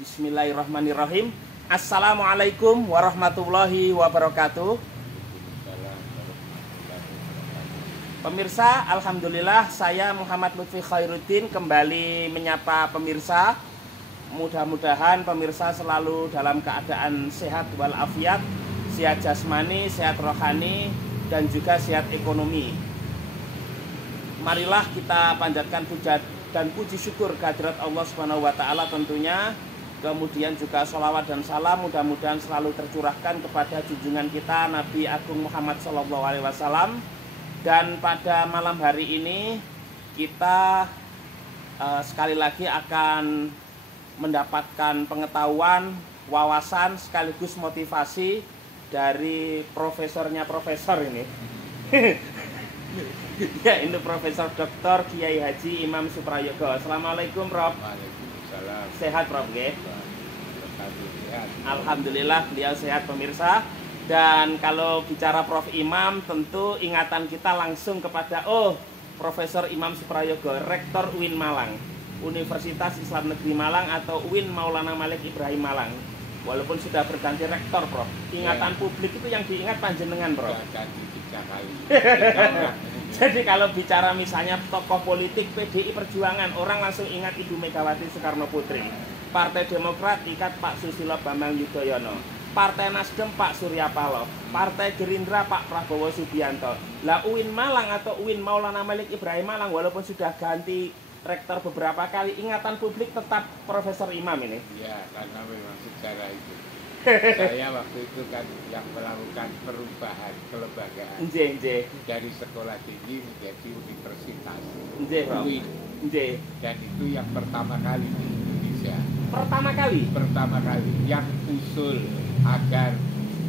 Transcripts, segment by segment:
Bismillahirrahmanirrahim. Assalamualaikum warahmatullahi wabarakatuh. Pemirsa, alhamdulillah saya Muhammad Lutfi Khairuddin kembali menyapa pemirsa. Mudah-mudahan pemirsa selalu dalam keadaan sehat walafiat, sehat jasmani, sehat rohani, dan juga sehat ekonomi. Marilah kita panjatkan puja dan puji syukur kehadirat Allah Subhanahu wa Ta'ala tentunya. Kemudian juga sholawat dan salam mudah-mudahan selalu tercurahkan kepada junjungan kita Nabi Agung Muhammad SAW. Dan pada malam hari ini kita sekali lagi akan mendapatkan pengetahuan, wawasan sekaligus motivasi dari profesornya profesor ini. Ya, ini Profesor Dr. Kiai Haji Imam Suprayogo. Assalamualaikum, Prof. Waalaikumsalam. Sehat, Prof? Alhamdulillah beliau sehat, pemirsa. Dan kalau bicara Prof Imam, tentu ingatan kita langsung kepada Profesor Imam Suprayogo, Rektor UIN Malang, Universitas Islam Negeri Malang atau UIN Maulana Malik Ibrahim Malang. Walaupun sudah berganti rektor, Prof. Ingatan publik itu yang diingat panjenengan, Prof. Jadi kalau bicara misalnya tokoh politik PDI Perjuangan, orang langsung ingat Ibu Megawati Soekarno Putri. Partai Demokrat ikat Pak Susilo Bambang Yudhoyono. Partai Nasdem Pak Surya Paloh. Partai Gerindra Pak Prabowo Subianto. Lah UIN Malang atau UIN Maulana Malik Ibrahim Malang walaupun sudah ganti rektor beberapa kali, ingatan publik tetap Profesor Imam ini. Ya, karena memang sejarah itu. Saya waktu itu kan yang melakukan perubahan kelembagaan dari sekolah tinggi menjadi universitas UIN. Dan itu yang pertama kali di Indonesia. Pertama kali yang usul agar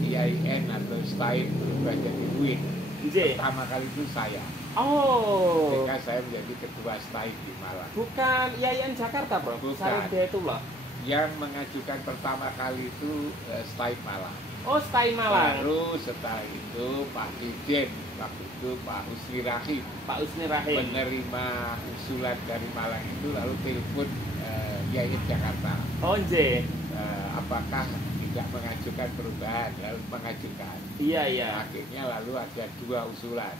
IAIN atau STAIN berubah jadi UIN. Pertama kali itu saya. Ketika saya menjadi ketua STAIN di Malang. Bukan IAIN Jakarta, Bro? Bukan. Itu loh. Yang mengajukan pertama kali itu STAIN Malang. STAIN Malang. Baru setelah itu Pak Dirjen, waktu itu Pak Husni Rahim. Menerima usulan dari Malang itu lalu telepon IAIN Jakarta. Apakah tidak mengajukan perubahan? Lalu mengajukan. Iya. Akhirnya lalu ada dua usulan.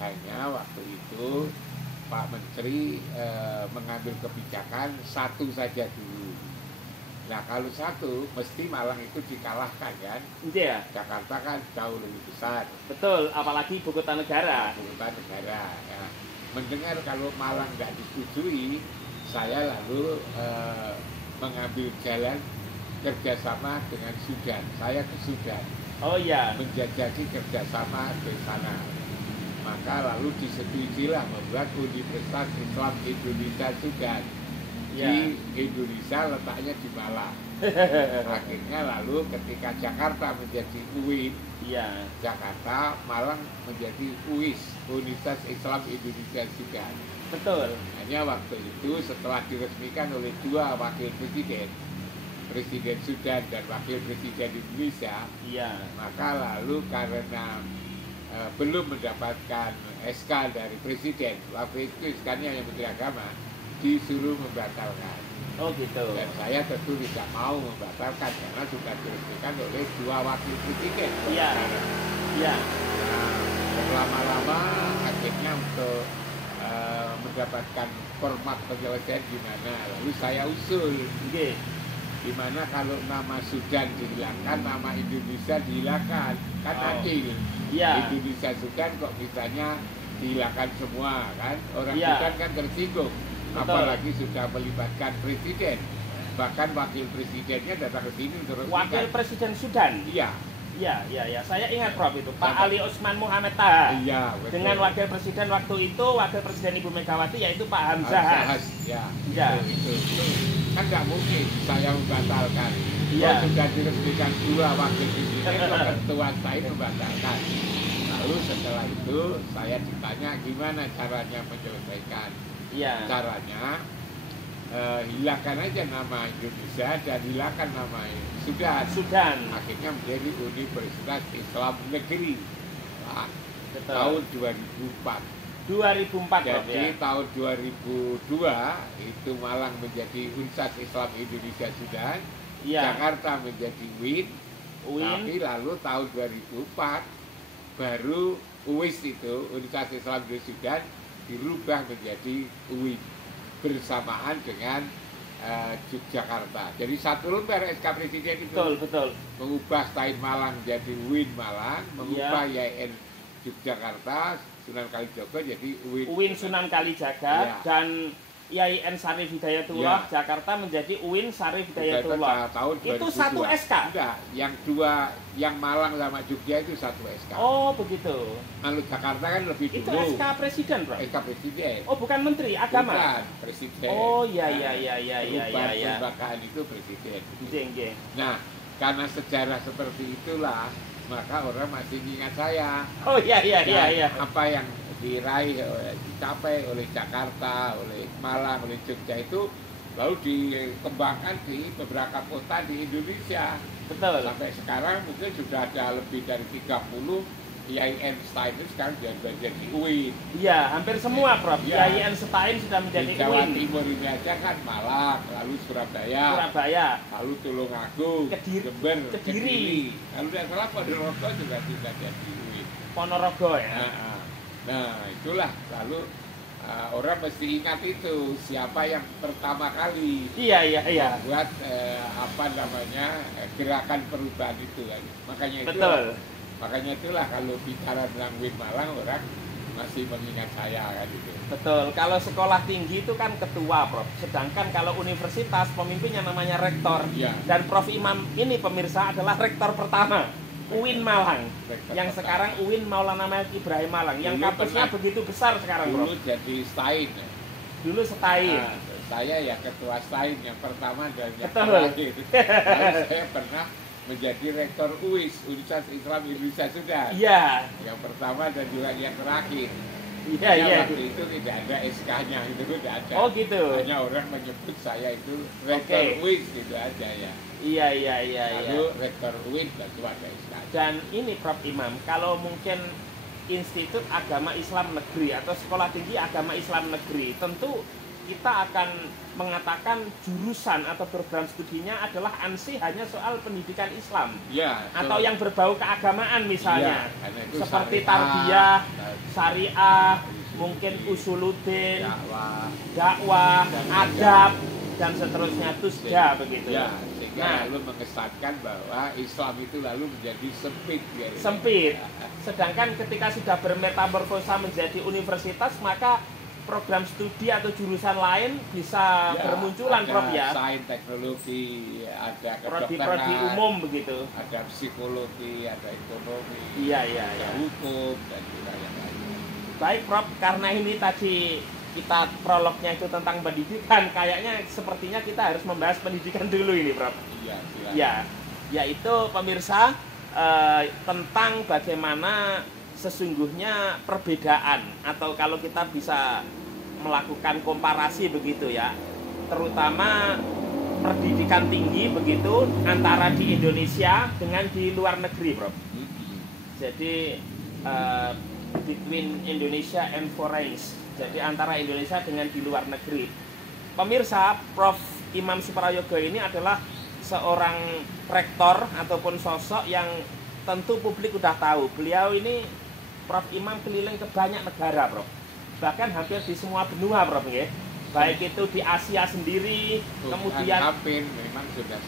Hanya waktu itu Pak Menteri mengambil kebijakan satu saja dulu. Nah kalau satu mesti Malang itu dikalahkan kan? Jakarta kan jauh lebih besar. Betul, apalagi ibu kota negara. Ya. Mendengar kalau Malang nggak disetujui, saya lalu mengambil jalan kerjasama dengan Sudan. Saya ke Sudan. Menjajaki kerjasama di sana. Maka lalu disetujuilah membuat Universitas Islam Indonesia Sudan di Indonesia, letaknya di Malang. Akhirnya lalu ketika Jakarta menjadi UIN, Jakarta, Malang menjadi UIS, Universitas Islam Indonesia Sudan. Betul. Hanya waktu itu setelah diresmikan oleh dua wakil presiden, Presiden Sudan dan Wakil Presiden Indonesia, maka lalu karena belum mendapatkan SK dari Presiden, waktu itu SK-nya yang Menteri Agama, disuruh membatalkan. Dan saya tentu tidak mau membatalkan karena sudah diresmikan oleh dua wakil presiden. Lama-lama akhirnya untuk mendapatkan format penyelesaian gimana, lalu saya usul dimana kalau nama Sudan dihilangkan, nama Indonesia dihilangkan, kan adil. Indonesia Sudan kok misalnya dihilangkan semua kan, orang Sudan kan tersinggung. Apalagi sudah melibatkan presiden, bahkan wakil presidennya datang ke sini terus. Wakil Presiden Sudan. Iya. Saya ingat, Prof, itu Pak Ali Osman Muhammad Taha. Dengan wakil presiden waktu itu, wakil presiden Ibu Megawati yaitu Pak Hamzah. Itu. Kan nggak mungkin saya membatalkan. Sudah diresmikan dua wakil presiden, ketua STAIN membatalkan. Lalu setelah itu saya ditanya gimana caranya menyelesaikan. Caranya hilangkan aja nama Indonesia dan hilangkan nama Sudan. Akhirnya menjadi Universitas Islam Negeri tahun 2004. 2004 Prof, Jadi ya. tahun 2002 itu Malang menjadi Universitas Islam Indonesia Sudan, Iya. Jakarta menjadi UIN. Tapi lalu tahun 2004 baru UIS itu Universitas Islam Indonesia Sudan dirubah menjadi UIN bersamaan dengan Yogyakarta. Jadi satu lembar SK Presiden itu Betul. mengubah Stain Malang jadi UIN Malang, mengubah YN Yogyakarta Sunan Kalijaga jadi UIN Sunan Kalijaga, ya. Dan IAIN Syarif Hidayatullah Ya. Jakarta menjadi UIN Syarif Hidayatullah. Tahun Itu 2002. satu SK? Enggak, yang dua, yang Malang sama Jogja itu satu SK. Oh begitu. Kalau Jakarta kan lebih Itu dulu. SK Presiden Bro? SK Presiden. Oh bukan Menteri Agama? Bukan, Presiden. Oh iya. Perubahan kelembagaan itu Presiden. Nggih. Nah, karena sejarah seperti itulah, maka orang masih ingat saya. Oh iya. Apa yang diraih, dicapai oleh Jakarta, oleh Malang, oleh Jogja itu lalu dikembangkan di beberapa kota di Indonesia. Betul. Sampai sekarang mungkin sudah ada lebih dari 30 IAIN Stain itu sekarang jadi UIN. Iya, hampir semua Prof. Ya. IAIN Stain sudah menjadi Di Jawa UIN. Timur ini aja kan Malang, lalu Surabaya, Lalu Tulungagung, Jember, Kediri. Lalu tidak salah Ponorogo juga sudah jadi UIN. Ponorogo ya. Nah, itulah lalu orang mesti ingat itu siapa yang pertama kali Iya. buat gerakan perubahan itu kan. Makanya itulah kalau bicara tentang UIN Malang orang masih mengingat saya kan gitu. Betul. Kalau sekolah tinggi itu kan ketua Prof. Sedangkan kalau universitas pemimpinnya namanya rektor. Ya. Dan Prof Imam ini pemirsa adalah rektor pertama UIN Malang. Yang sekarang UIN Maulana Malik Ibrahim Malang. Yang kampusnya begitu besar sekarang Prof. Dulu jadi Stain. Dulu Stain. Saya ya ketua Stain yang pertama dan yang Betul. terakhir. Lalu saya pernah menjadi rektor UIS, Universitas Islam Indonesia Sudan. Iya. Yang pertama dan juga yang terakhir. Iya. Waktu itu tidak ada SK-nya, itu tidak ada. Oh gitu. Hanya orang menyebut saya itu rektor UIS, gitu aja ya. Iya. Lalu rektor UIS tentu ada SK. Dan ini Prof Imam, kalau mungkin Institut Agama Islam Negeri atau Sekolah Tinggi Agama Islam Negeri, tentu kita akan mengatakan jurusan atau program studinya adalah ANSI hanya soal pendidikan Islam. Ya, atau yang berbau keagamaan misalnya. Ya, itu seperti tarbiyah, syariah, mungkin usuluddin, dakwah, adab, dan seterusnya, tusja begitu. Ya, sehingga lalu mengesankan bahwa Islam itu lalu menjadi sempit. Sempit. Sedangkan ketika sudah bermetamorfosa menjadi universitas, maka program studi atau jurusan lain bisa bermunculan Prof ya. Sains, teknologi, ada prodi-prodi umum begitu. Ada psikologi, ada ekonomi, ada hukum dan juga yang lain. Baik Prof, karena ini tadi kita prolognya itu tentang pendidikan, kayaknya sepertinya kita harus membahas pendidikan dulu ini Prof. Iya, silakan. Ya, yaitu pemirsa tentang bagaimana sesungguhnya perbedaan atau kalau kita bisa melakukan komparasi begitu ya, terutama pendidikan tinggi begitu antara di Indonesia dengan di luar negeri Prof. Jadi between Indonesia and foreign, jadi antara Indonesia dengan di luar negeri. Pemirsa, Prof Imam Suprayoga ini adalah seorang rektor ataupun sosok yang tentu publik udah tahu. Beliau ini Prof Imam keliling ke banyak negara Prof, bahkan hampir di semua benua Prof ya. Baik itu di Asia sendiri, kemudian hampir memang sudah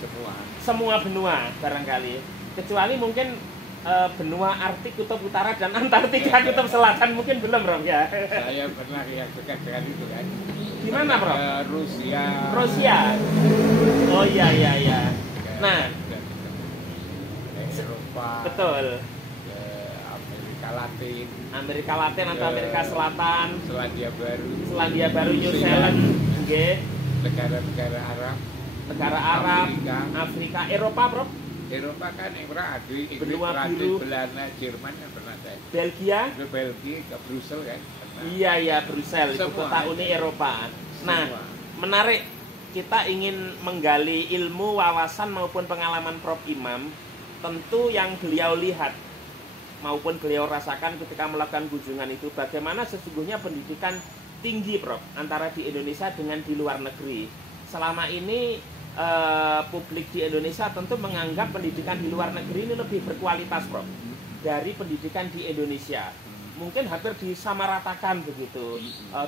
semua benua barangkali, kecuali mungkin benua Arktik, Kutub Utara dan Antartika, Kutub Selatan mungkin belum Prof ya. Saya pernah yang dekat dengan itu kan. Di mana Prof? Rusia. Oh iya. Nah, Eropa. Betul. Amerika Latin atau Amerika Selatan, Selandia Baru, New Zealand, negara Arab, Afrika, Eropa, Bro. Eropa kan yang pernah ada Inggris, Perancis, Belanda, Jerman kan pernah saya. Belgia, ke Brussel kan. Iya, Brussel, ibu kota Uni Eropa. Nah, menarik, kita ingin menggali ilmu, wawasan maupun pengalaman Prof Imam. Tentu yang beliau lihat maupun beliau rasakan ketika melakukan kunjungan itu, bagaimana sesungguhnya pendidikan tinggi, Prof, antara di Indonesia dengan di luar negeri. Selama ini publik di Indonesia tentu menganggap pendidikan di luar negeri ini lebih berkualitas, Prof, dari pendidikan di Indonesia. Mungkin hampir disamaratakan begitu,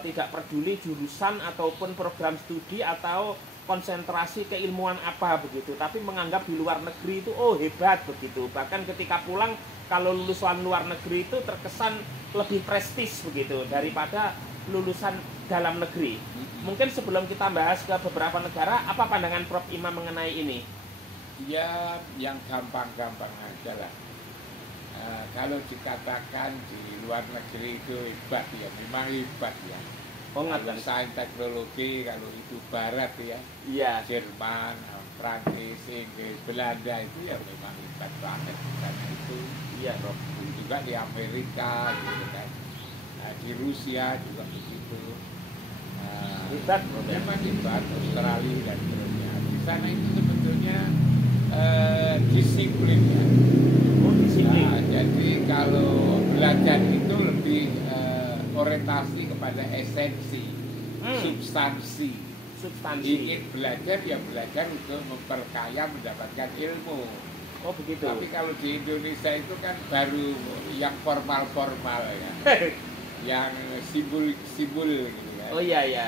tidak peduli jurusan ataupun program studi atau konsentrasi keilmuan apa begitu, tapi menganggap di luar negeri itu oh hebat begitu. Bahkan ketika pulang, kalau lulusan luar negeri itu terkesan lebih prestis begitu daripada lulusan dalam negeri. Mungkin sebelum kita bahas ke beberapa negara, apa pandangan Prof Imam mengenai ini? Ya, yang gampang-gampang aja lah. Kalau dikatakan di luar negeri itu hebat ya, memang hebat ya. Oh, kalau sains teknologi, kalau itu barat ya, iya. Jerman, Prancis, Inggris, Belanda itu ya memang hebat banget di sana itu. Iya, Prof. Juga di Amerika gitu kan. Di Rusia juga begitu. Hebat, Prof. Memang hebat, Australia dan seterusnya. Di sana itu sebetulnya disiplin ya. Oh, disiplin. Jadi kalau belajar itu lebih orientasi kepada esensi, substansi. Ingin belajar ya belajar untuk memperkaya, mendapatkan ilmu. Oh begitu. Tapi kalau di Indonesia itu kan baru yang formal-formal ya, yang simbol gitu kan. Oh iya iya.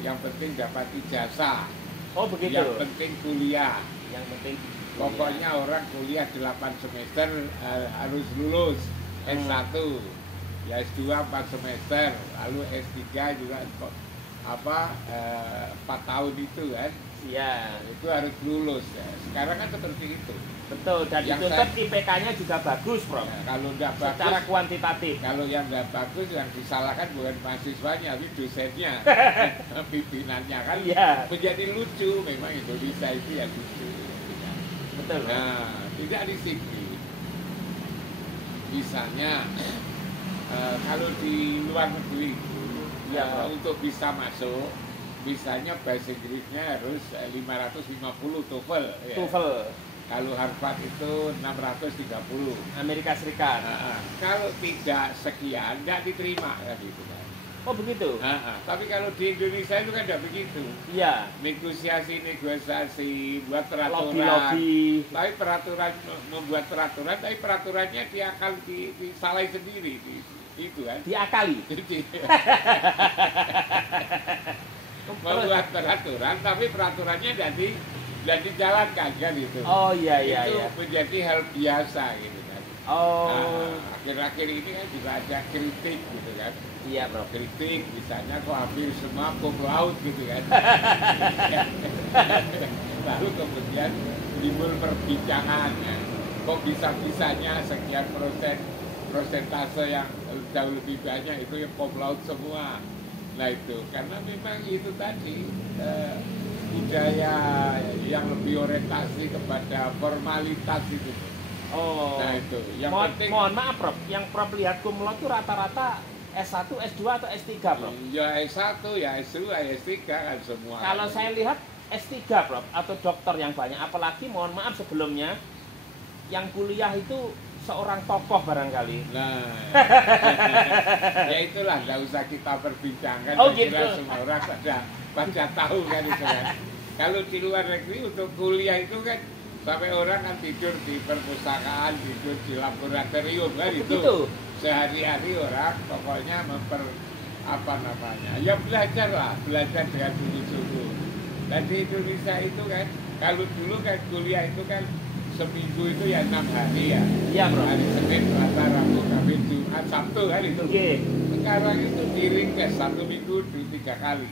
Yang penting dapat ijazah. Oh begitu. Yang penting kuliah. Yang penting. Pokoknya orang kuliah 8 semester harus lulus S1. Ya S2 4 semester, lalu S3 juga 4 tahun itu kan. Iya. Itu harus lulus ya. Sekarang kan seperti itu. Betul, dan dituntut IPK-nya juga bagus, Prof. Ya, kalau tidak bagus, secara kuantitatif. Kalau yang tidak bagus, yang disalahkan bukan mahasiswanya, tapi dosennya, pimpinannya kan. Iya. Menjadi lucu, memang Indonesia itu ya lucu. Betul. Nah, tidak disiplin. Misalnya, kalau di luar negeri itu, ya, untuk bisa masuk, misalnya bahasa Inggrisnya harus 550 TOEFL. Ya. TOEFL. Kalau Harvard itu 630. Amerika Serikat. Kalau tidak sekian, tidak diterima kan gitu kan. Oh begitu. Tapi kalau di Indonesia itu kan tidak begitu. Iya. Negosiasi, buat peraturan. Lobby. Tapi peraturan membuat peraturan, tapi peraturannya dia akan disalahi sendiri. Itu kan. Diakali. Membuat peraturan, tapi peraturannya dan dijalankan kan itu. Oh iya iya. Itu iya. menjadi hal biasa gitu kan. Oh. Akhir-akhir ini kan juga ada kritik gitu kan. Iya, Bro. Kritik misalnya kok hampir semua cum laude gitu kan. Lalu kemudian timbul perbincangan ya. Kok bisa-bisanya sekian persentase yang jauh lebih banyak itu yang cum laude semua. Nah itu karena memang itu tadi budaya yang lebih orientasi kepada formalitas itu. Oh. Nah itu. Yang penting. Mohon maaf, Prof. Yang Prof lihat cum laude itu rata-rata S1, S2 atau S3, Prof? Ya S1, ya S2, ya S3 kan semua. Kalau saya lihat S3, Prof, atau dokter yang banyak. Apalagi mohon maaf sebelumnya yang kuliah itu seorang tokoh barangkali. Nah, ya itulah, nggak usah kita perbincangkan. Oh gitu. Semua orang pada tahu kan itu kan. Kalau di luar negeri untuk kuliah itu kan sampai orang kan tidur di perpustakaan, tidur di laboratorium kan itu. Sehari-hari orang pokoknya ya belajar dengan sungguh-sungguh. Dan di Indonesia itu kan, kalau dulu kan kuliah itu kan seminggu itu ya 6 hari ya. Iya, Bro. Hari Senin, Selasa, Rabu, Kamis, Jumat, Sabtu kan itu. Okay. Sekarang itu diringkas 1 minggu 3 kali.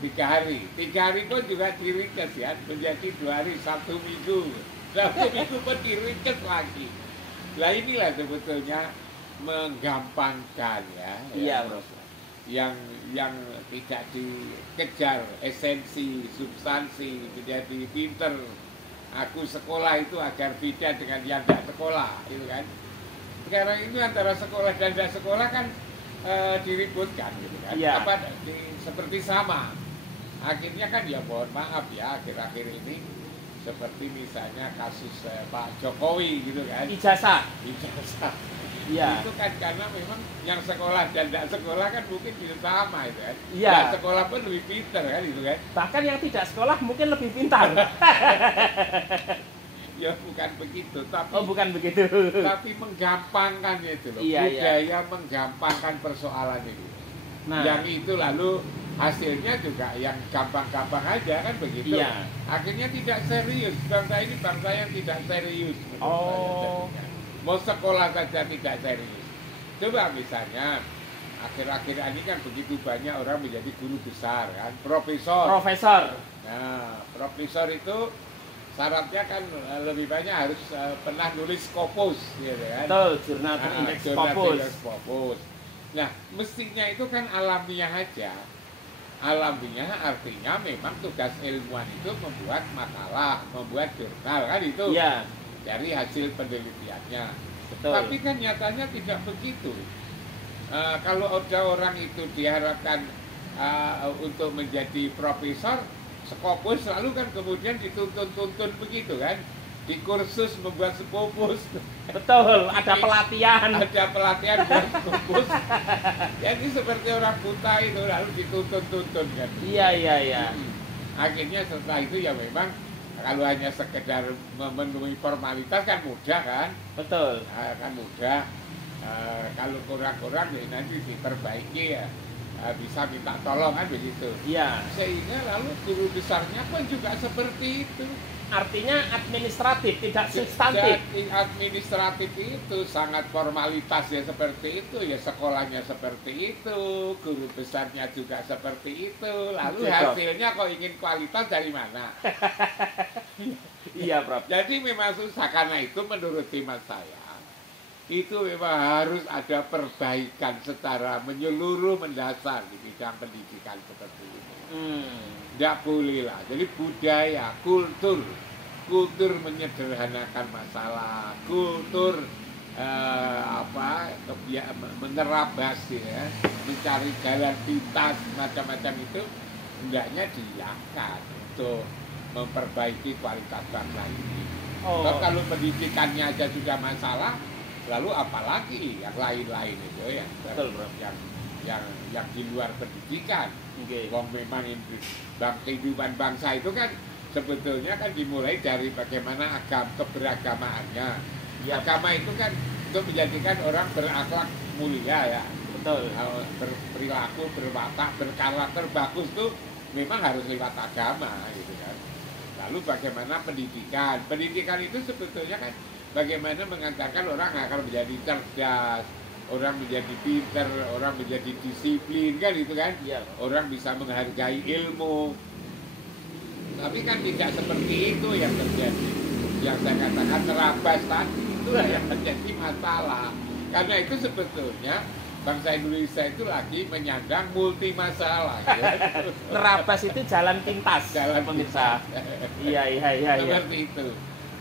3 hari. 3 hari pun juga diringkas ya, menjadi 2 hari, 1 minggu. 1 minggu pun diringkas lagi. Nah inilah sebetulnya menggampangkan ya. Iya, Bro. Yang tidak dikejar esensi, substansi, menjadi pinter. Aku sekolah itu agar beda dengan yang tidak sekolah, itu kan. Sekarang ini antara sekolah dan tidak sekolah kan diributkan, gitu kan. Iya. Seperti sama. Akhirnya kan ya mohon maaf ya akhir-akhir ini seperti misalnya kasus Pak Jokowi gitu kan. Ijazah. Iya. Itu kan karena memang yang sekolah dan tidak sekolah kan mungkin tidak sama itu kan. Iya. Yang sekolah pun lebih pintar kan itu kan. Bahkan yang tidak sekolah mungkin lebih pintar. Ya bukan begitu, tapi Oh, bukan begitu. tapi menggampangkan itu loh. Iya, Budaya menggampangkan persoalan itu. Nah, Yang itu lalu hasilnya juga yang gampang-gampang aja kan begitu. Iya. Akhirnya tidak serius. Bangsa ini bangsa yang tidak serius. menurut Oh. saya jadinya. Mau sekolah saja tidak serius. Coba misalnya akhir-akhir ini kan begitu banyak orang menjadi guru besar kan, profesor. Profesor. Nah, profesor itu syaratnya kan lebih banyak harus pernah nulis Scopus gitu kan. Betul, jurnal Nah, indeks jurnal Scopus. indeks Scopus. Nah, mestinya itu kan alamiah aja. Alamiah artinya memang tugas ilmuwan itu membuat makalah, membuat jurnal kan itu Iya, dari hasil penelitiannya. betul. Tapi kan nyatanya tidak begitu. Kalau ada orang itu diharapkan untuk menjadi profesor, Scopus selalu kan kemudian dituntun-tuntun begitu kan, di kursus membuat Scopus. Betul, ada pelatihan. Ada pelatihan buat Scopus. Jadi seperti orang buta itu lalu dituntun-tuntun kan. Iya, iya, iya. Akhirnya setelah itu ya memang kalau hanya sekedar memenuhi formalitas kan mudah kan. Betul. Kan mudah. Kalau kurang-kurang ya nanti diperbaiki ya. Bisa minta tolong kan begitu. Iya. Sehingga lalu guru besarnya pun juga seperti itu. Artinya administratif, tidak substantif. Jadi administratif itu sangat formalitas ya seperti itu, ya sekolahnya seperti itu, guru besarnya juga seperti itu. Lalu Betul. hasilnya kok ingin kualitas dari mana? Iya, Prof. Jadi memang susah, karena itu menurut hemat saya itu memang harus ada perbaikan secara menyeluruh mendasar di bidang pendidikan seperti ini. Tidak boleh lah. Jadi budaya, kultur menyederhanakan masalah, kultur menerabas ya, mencari jalan pintas macam-macam itu hendaknya dihilangkan untuk memperbaiki kualitas bangsa ini. Kalau pendidikannya aja sudah masalah, lalu apalagi yang lain-lain itu ya. Betul, Bro. Yang di luar pendidikan. Oke. Wong memang kehidupan bangsa itu kan sebetulnya kan dimulai dari bagaimana keberagamaannya. Ya. Agama itu kan untuk menjadikan orang berakhlak mulia ya. Betul. Berperilaku, berwatak, berkarakter bagus tuh memang harus lewat agama gitu kan. Lalu bagaimana pendidikan? Pendidikan itu sebetulnya kan bagaimana mengantarkan orang akan menjadi cerdas, orang menjadi pintar, orang menjadi disiplin kan gitu kan. Iya. Orang bisa menghargai ilmu. Tapi kan tidak seperti itu yang terjadi. Yang saya katakan terabas tadi, itulah yang menjadi masalah. Karena itu sebetulnya bangsa Indonesia itu lagi menyandang multi masalah. Ya. Nerabas itu jalan pintas, Jalan pemirsa. Iya. Seperti itu.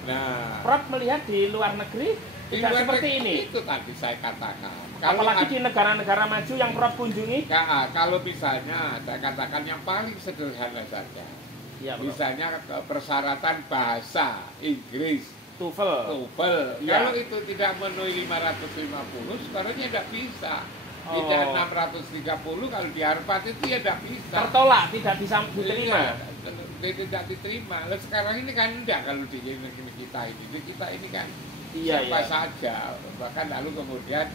Nah, Prof melihat di luar negeri di tidak luar seperti negeri ini. itu tadi saya katakan. Apalagi di negara-negara maju yang Prof kunjungi. Kalau misalnya saya katakan yang paling sederhana saja. Iya, Prof. Misalnya persyaratan bahasa Inggris, TOEFL. Iya. Kalau itu tidak memenuhi 550, sekarangnya tidak bisa. Tidak 630, kalau di Harvard itu ya tidak bisa. Tertolak, tidak bisa diterima. Tidak diterima. Lalu sekarang ini kan enggak kalau di negeri kita ini. Di kita ini kan Iya, siapa iya. saja. Bahkan lalu kemudian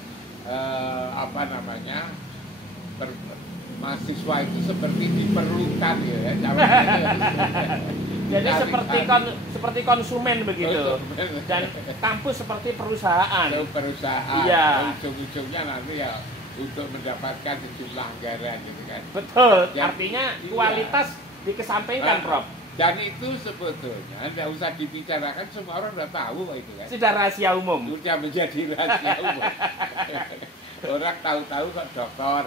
mahasiswa itu seperti diperlukan ya. Jadi seperti konsumen begitu. Dan kampus seperti perusahaan. Perusahaan. Iya. Ujung-ujungnya nanti ya untuk mendapatkan sejumlah anggaran gitu kan. Betul. Yang- Artinya iya. kualitas dikesampingkan, Prof. Dan itu sebetulnya tidak usah dibicarakan, semua orang sudah tahu kok itu kan. Sudah rahasia umum. Sudah menjadi rahasia umum. Orang tahu-tahu kok doktor,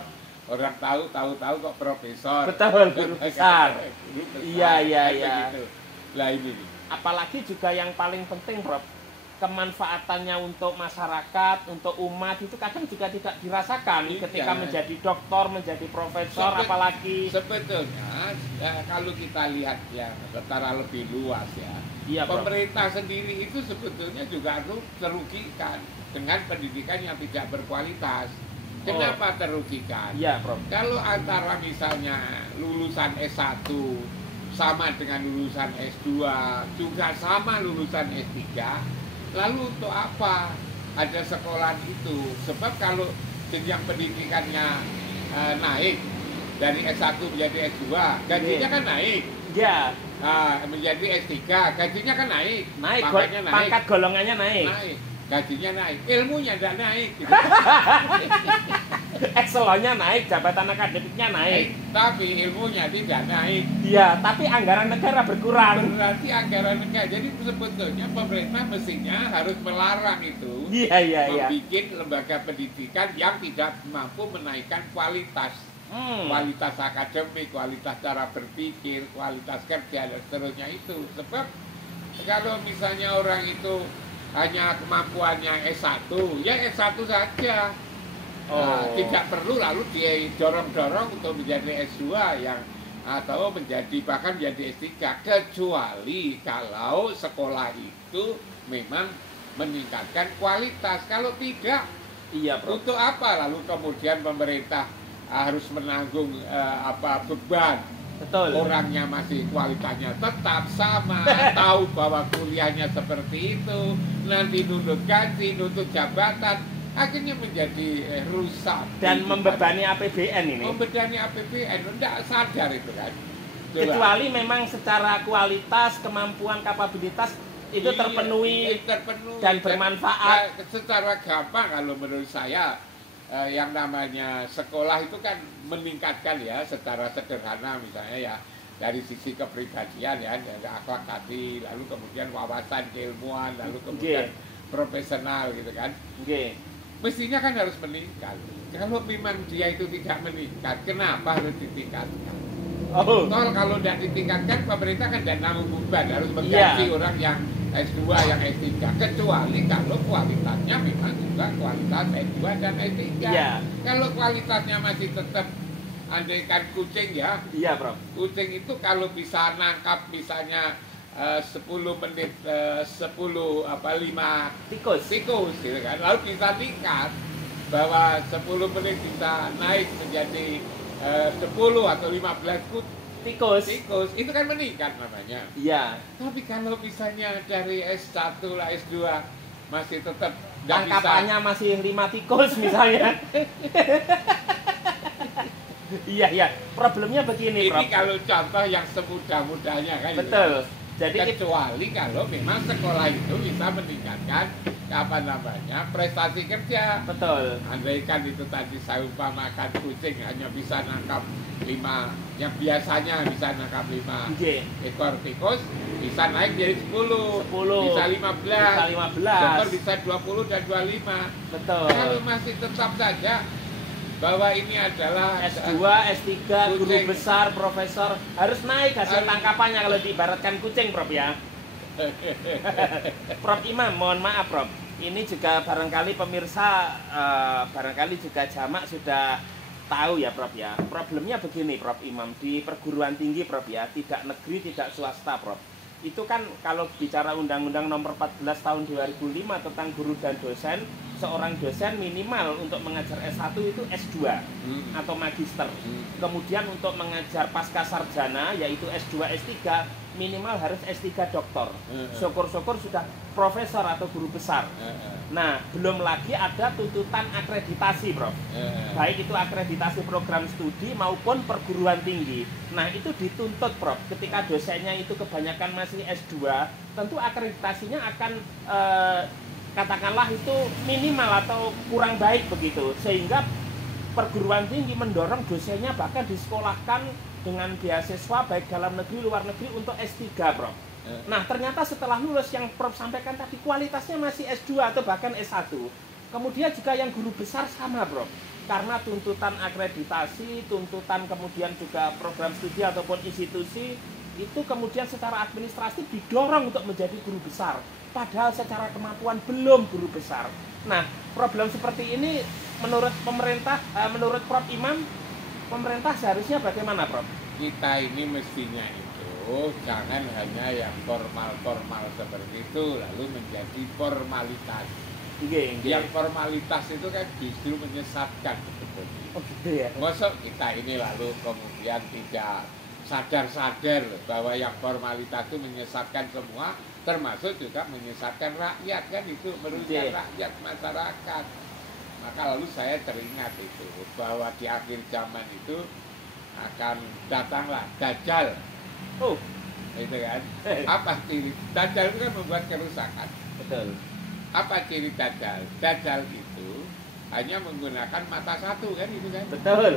orang tahu-tahu kok profesor. Betul, guru besar. Guru besar, Iya. begitu. Lah ini nih. Apalagi juga yang paling penting, Prof. kemanfaatannya untuk masyarakat, untuk umat itu kadang juga tidak dirasakan Iya. ketika menjadi doktor, menjadi profesor, apalagi sebetulnya kalau kita lihat ya secara lebih luas ya, iya, Prof. pemerintah sendiri itu sebetulnya juga terugikan dengan pendidikan yang tidak berkualitas. Kenapa terugikan? Iya, Prof. Kalau antara misalnya lulusan S1 sama dengan lulusan S2, juga sama lulusan S3, lalu untuk apa ada sekolah itu? Sebab kalau jenjang pendidikannya naik dari S1 menjadi S2, gajinya kan naik. Iya. Menjadi S3, gajinya kan naik. Naik, naik. pangkat golongannya naik. Gajinya naik, ilmunya tidak naik. Gitu. Excelonnya naik, jabatan akademiknya naik. Tapi ilmunya tidak naik. Iya, tapi anggaran negara berkurang. Berarti anggaran negara. Jadi sebetulnya pemerintah mestinya harus melarang itu. Iya. Membuat lembaga pendidikan yang tidak mampu menaikkan kualitas. Kualitas akademik, kualitas cara berpikir, kualitas kerja dan seterusnya itu. Sebab kalau misalnya orang itu hanya kemampuannya S1, ya S1 saja. Tidak perlu lalu dia dorong-dorong untuk menjadi S2 atau bahkan menjadi S3, kecuali kalau sekolah itu memang meningkatkan kualitas. Kalau tidak, iya, Prof. Untuk apa lalu kemudian pemerintah harus menanggung beban? Betul. Orangnya masih kualitasnya tetap sama, tahu bahwa kuliahnya seperti itu, nanti nuntut gaji, nuntut jabatan, akhirnya menjadi rusak dan membebani APBN ini. Membebani APBN, tidak sadar itu kan. Coba. Kecuali memang secara kualitas, kemampuan, kapabilitas itu terpenuhi dan bermanfaat. Secara gampang kalau menurut saya yang namanya sekolah itu kan meningkatkan ya secara sederhana misalnya ya dari sisi kepribadian ya dari akhlak tadi, lalu kemudian wawasan keilmuan, lalu kemudian profesional gitu kan. Mestinya kan harus meningkat. Kalau memang dia itu tidak meningkat, kenapa harus ditingkatkan? Kalau tidak ditingkatkan, pemerintah kan tidak nanggung beban harus mengganti orang yang S2, yang S3, kecuali kalau kualitasnya memang juga kualitas S2 dan S3. Kalau kualitasnya masih tetap andaikan kucing ya. Iya, Prof. Kucing itu kalau bisa nangkap misalnya 10 menit 5 tikus gitu kan. Lalu bisa tingkat bahwa 10 menit bisa naik menjadi 10 atau 15 tikus itu kan meningkat namanya. Iya. Tapi kalau misalnya dari S1 lah S2 masih tetap tangkapannya masih 5 tikus misalnya. Iya. Problemnya begini, Prof. Ini kalau contoh yang semudah-mudahnya kan. Betul. Jadi kecuali kalau memang sekolah itu bisa meningkatkan prestasi kerja. Betul. Andaikan itu tadi saya umpamakan kucing hanya bisa nangkap 5, yang biasanya bisa nangkap 5 ekor tikus, bisa naik jadi 10, bisa 15, bisa 20 dan 25. Betul. Kalau masih tetap saja bahwa ini adalah S2, S3, guru besar, profesor, harus naik hasil tangkapannya kalau diibaratkan kucing, Prof ya. Prof Imam, mohon maaf, Prof. Ini juga barangkali pemirsa, barangkali juga jamak sudah tahu ya, Prof ya. Problemnya begini, Prof Imam, di perguruan tinggi, Prof ya, tidak negeri, tidak swasta, Prof. Itu kan kalau bicara Undang-Undang Nomor 14 Tahun 2005 tentang guru dan dosen, seorang dosen minimal untuk mengajar S1 itu S2 atau magister. Kemudian untuk mengajar pasca sarjana yaitu S2, S3 minimal harus S3 doktor. Syukur-syukur sudah profesor atau guru besar. Nah, belum lagi ada tuntutan akreditasi, Prof. Baik itu akreditasi program studi maupun perguruan tinggi. Nah, itu dituntut, Prof. Ketika dosennya itu kebanyakan masih S2, tentu akreditasinya akan katakanlah itu minimal atau kurang baik begitu, sehingga perguruan tinggi mendorong dosennya bahkan disekolahkan dengan beasiswa baik dalam negeri luar negeri untuk S3, Prof. Nah, ternyata setelah lulus yang Prof sampaikan tadi kualitasnya masih S2 atau bahkan S1. Kemudian juga yang guru besar sama, Prof. Karena tuntutan akreditasi, tuntutan kemudian juga program studi ataupun institusi itu kemudian secara administratif didorong untuk menjadi guru besar, padahal secara kemampuan belum guru besar. Nah, problem seperti ini menurut pemerintah, menurut Prof Imam, pemerintah seharusnya bagaimana, Prof? Kita ini mestinya itu jangan hanya yang formal-formal seperti itu lalu menjadi formalitas. Yang formalitas itu kan justru menyesatkan sebetulnya. Oh gitu ya. Masa kita ini lalu kemudian tidak sadar-sadar bahwa yang formalitas itu menyesatkan semua, termasuk juga menyesatkan rakyat, kan itu merugikan rakyat masyarakat. Maka lalu saya teringat itu bahwa di akhir zaman itu akan datanglah Dajjal. Oh, itu kan. Apa ciri Dajjal itu kan membuat kerusakan. Betul. Apa ciri Dajjal? Dajjal itu hanya menggunakan mata satu, kan itu kan. Betul.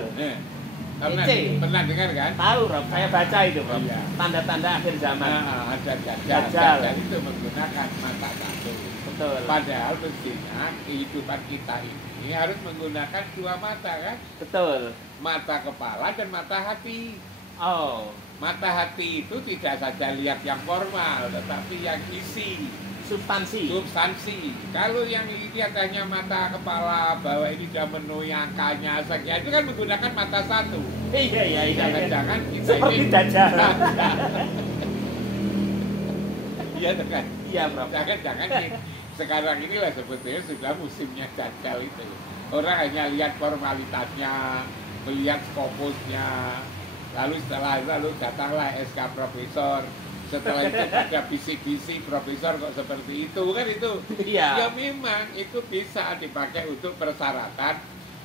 Pernah dengar kan? Tahu, Rob. Saya baca itu, Rob. Iya. Tanda-tanda akhir zaman. Ada Dajjal. Dajjal itu menggunakan mata satu. Betul. Padahal mestinya kehidupan kita ini harus menggunakan dua mata, kan? Betul. Mata kepala dan mata hati. Oh. Mata hati itu tidak saja lihat yang formal, tetapi yang isi. Substansi. Kalau yang dilihat hanya mata kepala bahwa ini sudah memenuhi angkanya sekian, itu kan menggunakan mata satu. Iya. Jangan-jangan kita seperti ini Dajjal. Iya kan? Iya, Prof. Jangan sekarang inilah sebetulnya sudah musimnya Dajjal itu. Orang hanya lihat formalitasnya, melihat skopusnya, lalu setelah itu datanglah SK profesor. Setelah itu ada bisik-bisik profesor kok seperti itu, kan itu. Iya. Ya memang itu bisa dipakai untuk persyaratan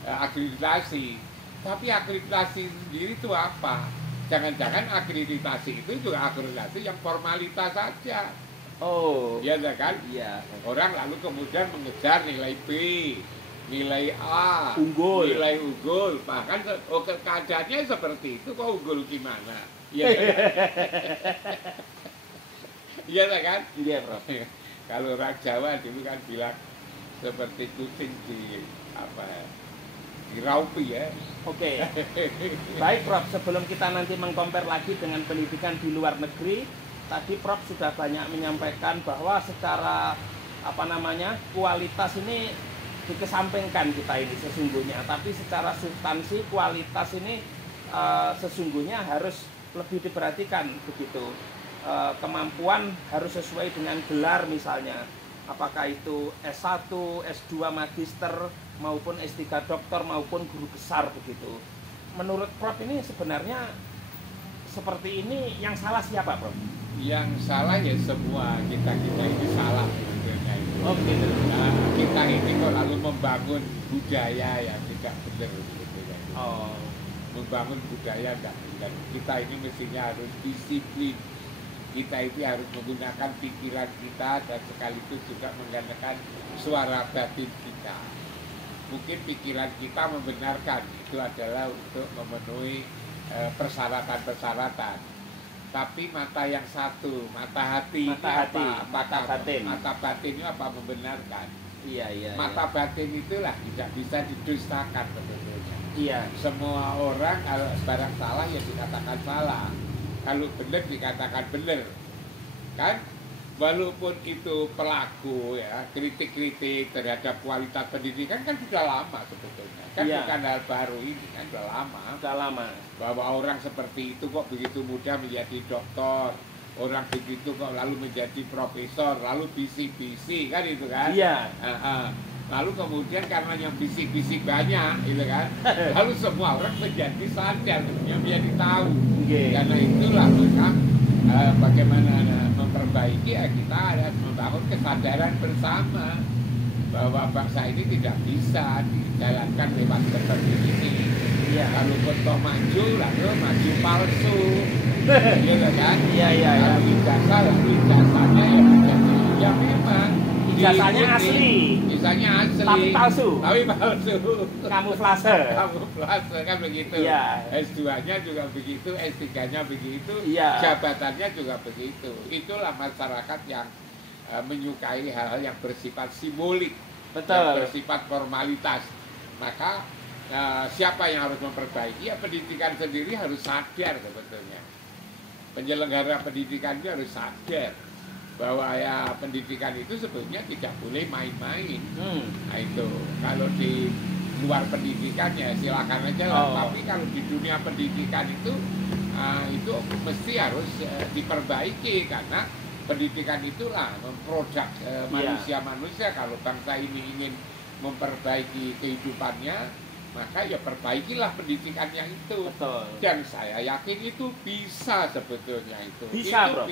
akreditasi. Tapi akreditasi sendiri itu apa? Jangan-jangan akreditasi itu juga akreditasi yang formalitas saja. Oh. Iya kan? Iya. Orang lalu kemudian mengejar nilai B, nilai A, unggul. Nilai unggul. Bahkan keadaannya seperti itu, kok unggul gimana? Iya kan? Iya kan? Iya, Prof. Kalau orang Jawa dulu kan bilang seperti kucing di apa? Diraupi ya. Oke. Baik, Prof, sebelum kita nanti mengcompare lagi dengan pendidikan di luar negeri, tadi Prof sudah banyak menyampaikan bahwa secara kualitas ini dikesampingkan kita ini sesungguhnya, tapi secara substansi kualitas ini sesungguhnya harus lebih diperhatikan begitu. Kemampuan harus sesuai dengan gelar misalnya, apakah itu S1, S2 magister maupun S3 doktor maupun guru besar begitu. Menurut Prof ini sebenarnya seperti ini yang salah siapa, Prof? Yang salah ya semua, kita ini salah sebenarnya itu. Oh gitu. Nah, kita ini kok lalu membangun budaya yang tidak benar gitu kan. Oh. Membangun budaya tidak benar. Kita ini mestinya harus disiplin. Kita itu harus menggunakan pikiran kita dan sekaligus juga menggunakan suara batin kita. Mungkin pikiran kita membenarkan itu adalah untuk memenuhi persyaratan-persyaratan. Tapi mata yang satu, mata hati, mata batin itu apa membenarkan? Iya. Mata batin itulah tidak bisa didustakan sebetulnya. Iya. Semua orang kalau barang salah ya dikatakan salah, kalau benar dikatakan benar, kan? Walaupun itu pelaku ya, kritik-kritik terhadap kualitas pendidikan kan sudah lama sebetulnya. Kan bukan hal baru ini, kan sudah lama. Sudah lama. Bahwa orang seperti itu kok begitu mudah menjadi doktor, orang begitu kok lalu menjadi profesor, lalu bisik-bisik kan itu kan. Iya. Lalu kemudian karena yang bisik-bisik banyak, gitu kan. Lalu semua orang menjadi sadar, menjadi tahu. Karena itulah maka bagaimana memperbaiki ya kita harus membangun kesadaran bersama bahwa bangsa ini tidak bisa dijalankan lewat seperti ini. Ya, kalau toh maju lalu maju palsu, gitu kan? Iya. Lalu ijazahnya ya memang ijazahnya asli. Ijazahnya asli. Tapi palsu. Kamuflase kan begitu. Iya. S2-nya juga begitu, S3-nya begitu, jabatannya juga begitu. Itulah masyarakat yang menyukai hal-hal yang bersifat simbolik, yang bersifat formalitas. Maka siapa yang harus memperbaiki? Ya pendidikan sendiri harus sadar sebetulnya penyelenggara pendidikan itu harus sadar bahwa ya pendidikan itu sebetulnya tidak boleh main-main. Nah itu kalau di luar pendidikan ya silakan aja lah. Tapi kalau di dunia pendidikan itu mesti harus diperbaiki karena pendidikan itulah memproduk manusia-manusia. Kalau bangsa ini ingin memperbaiki kehidupannya, maka ya perbaikilah pendidikannya itu. Betul. Dan saya yakin itu bisa sebetulnya itu. Bisa, itu Bro.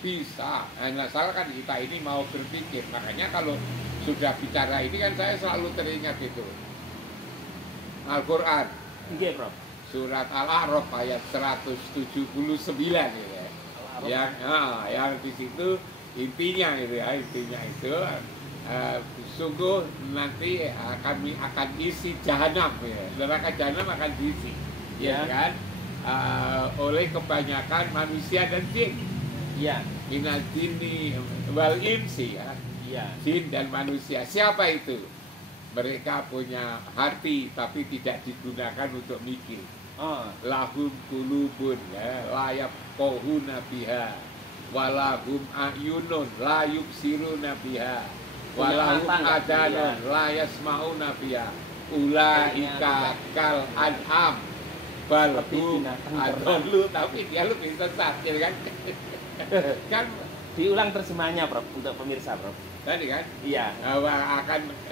Bisa. Hanya salah kan kita ini mau berpikir. Makanya kalau sudah bicara ini kan saya selalu teringat itu Al-Quran. Iya, Bro. Surat Al-A'raf ayat 179 gitu ya. Yang di situ intinya gitu ya, intinya itu sungguh nanti kami akan isi jahanam ya. Neraka jahanam akan diisi ya kan oleh kebanyakan manusia dan jin. Ya. Minal jinni wal insi ya. Ya. Jin dan manusia. Siapa itu? Mereka punya hati tapi tidak digunakan untuk mikir. Lahum qulubun ya, la yafqahuna biha walahum ayunun la yubsiruna biha walahum adanun la yasmauna biha ulaika kal an'am bal hum adallu, tapi dia lebih sesat ya kan. Kan diulang terjemahnya, Prof, untuk pemirsa, Prof. Tadi kan? Iya. Bahwa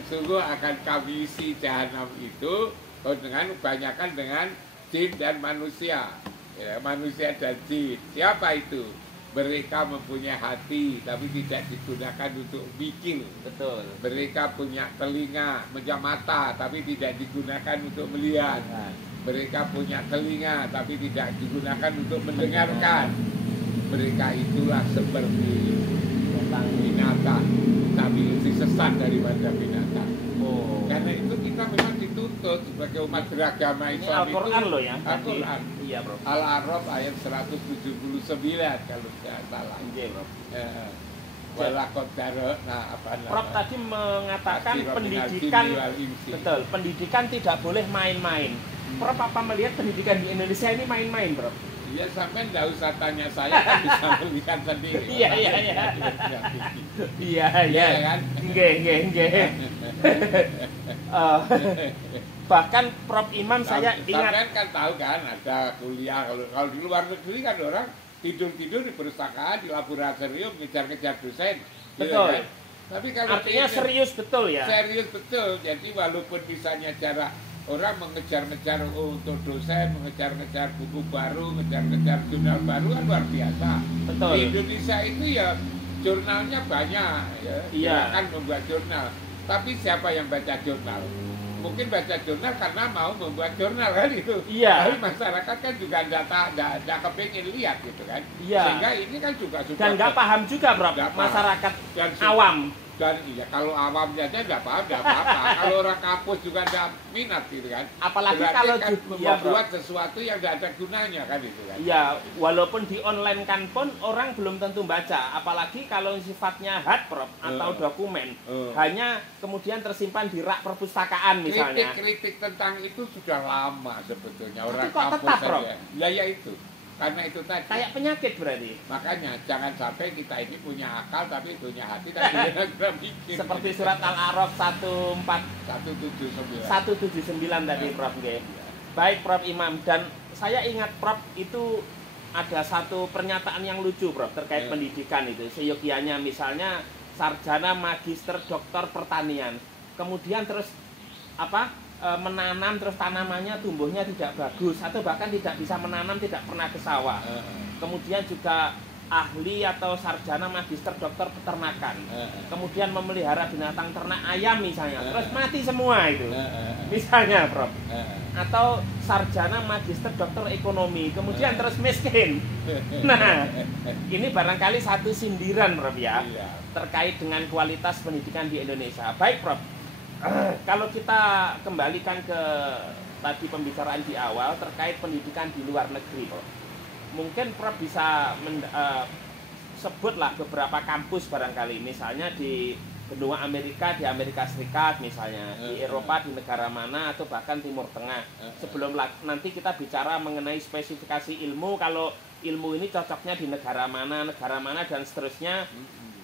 sungguh akan kami isi jahanam itu dengan kebanyakan dengan jin dan manusia. Ya, manusia dan jin. Siapa itu? Mereka mempunyai hati tapi tidak digunakan untuk mikir. Betul. Mereka punya telinga, punya mata tapi tidak digunakan untuk melihat. Mereka punya telinga tapi tidak digunakan untuk mendengarkan. Mereka itulah seperti binatang, tapi lebih sesat daripada binatang. Karena itu kita memang dituntut sebagai umat beragama Islam. Ini Al-Quran loh ya? Al-Quran. Iya, Bro. Al-A'raf ayat 179 kalau tidak salah. Iya, Bro. Walakot daro, apa namanya? Prof tadi mengatakan pendidikan, betul, pendidikan tidak boleh main-main. Prof apa melihat pendidikan di Indonesia ini main-main, Bro? Ya sampai nggak usah tanya saya, kan bisa melihat sendiri. Iya. Iya kan? Nggih. Bahkan Prof Imam saya ingat. Sampai kan tahu kan ada kuliah kalau di luar negeri kan orang tidur di perpustakaan, di laboratorium, ngejar-ngejar dosen. Betul. Gitu kan? Tapi kalau artinya serius betul ya? Serius betul. Jadi walaupun misalnya jarak orang mengejar-ngejar untuk dosen, mengejar-ngejar buku baru, mengejar-ngejar jurnal baru kan luar biasa. Betul. Di Indonesia itu ya jurnalnya banyak, ya. Iya. Silakan membuat jurnal. Tapi siapa yang baca jurnal? Mungkin baca jurnal karena mau membuat jurnal kan itu. Iya. Tapi masyarakat kan juga tidak kepingin lihat gitu kan. Iya. Sehingga ini kan juga dan nggak paham juga, Bro, masyarakat dan awam. Dan iya, kalau awamnya aja nggak paham, nggak apa-apa. Kalau orang kampus juga nggak minat gitu kan. Apalagi berarti kalau kan ya, membuat sesuatu yang nggak ada gunanya kan itu kan. Iya, walaupun di online kan pun orang belum tentu baca. Apalagi kalau sifatnya hard, Prof, atau dokumen. Hanya kemudian tersimpan di rak perpustakaan misalnya. Kritik tentang itu sudah lama sebetulnya. Orang kok kampus tetap, Prof? saja. Ya itu. Karena itu tadi. Kayak penyakit berarti. Makanya jangan sampai kita ini punya akal tapi punya hati tapi tidak mikir. Seperti surat Al-A'raf 179 tadi, Prof. Baik, Prof Imam, dan saya ingat Prof itu ada satu pernyataan yang lucu, Prof, terkait pendidikan itu. Seyogianya misalnya sarjana, magister, doktor pertanian. Kemudian terus menanam terus tanamannya tumbuhnya tidak bagus atau bahkan tidak bisa menanam, tidak pernah ke sawah. Kemudian juga ahli atau sarjana, magister, dokter peternakan. Kemudian memelihara binatang ternak ayam misalnya, terus mati semua itu. Misalnya, Prof. Atau sarjana, magister, dokter ekonomi, kemudian terus miskin. Nah, ini barangkali satu sindiran, Prof ya, terkait dengan kualitas pendidikan di Indonesia. Baik, Prof. Kalau kita kembalikan ke tadi pembicaraan di awal terkait pendidikan di luar negeri, Prof. Mungkin Prof bisa sebutlah beberapa kampus barangkali, misalnya di benua Amerika di Amerika Serikat misalnya, di Eropa di negara mana, atau bahkan Timur Tengah. Sebelum nanti kita bicara mengenai spesifikasi ilmu, kalau ilmu ini cocoknya di negara mana dan seterusnya.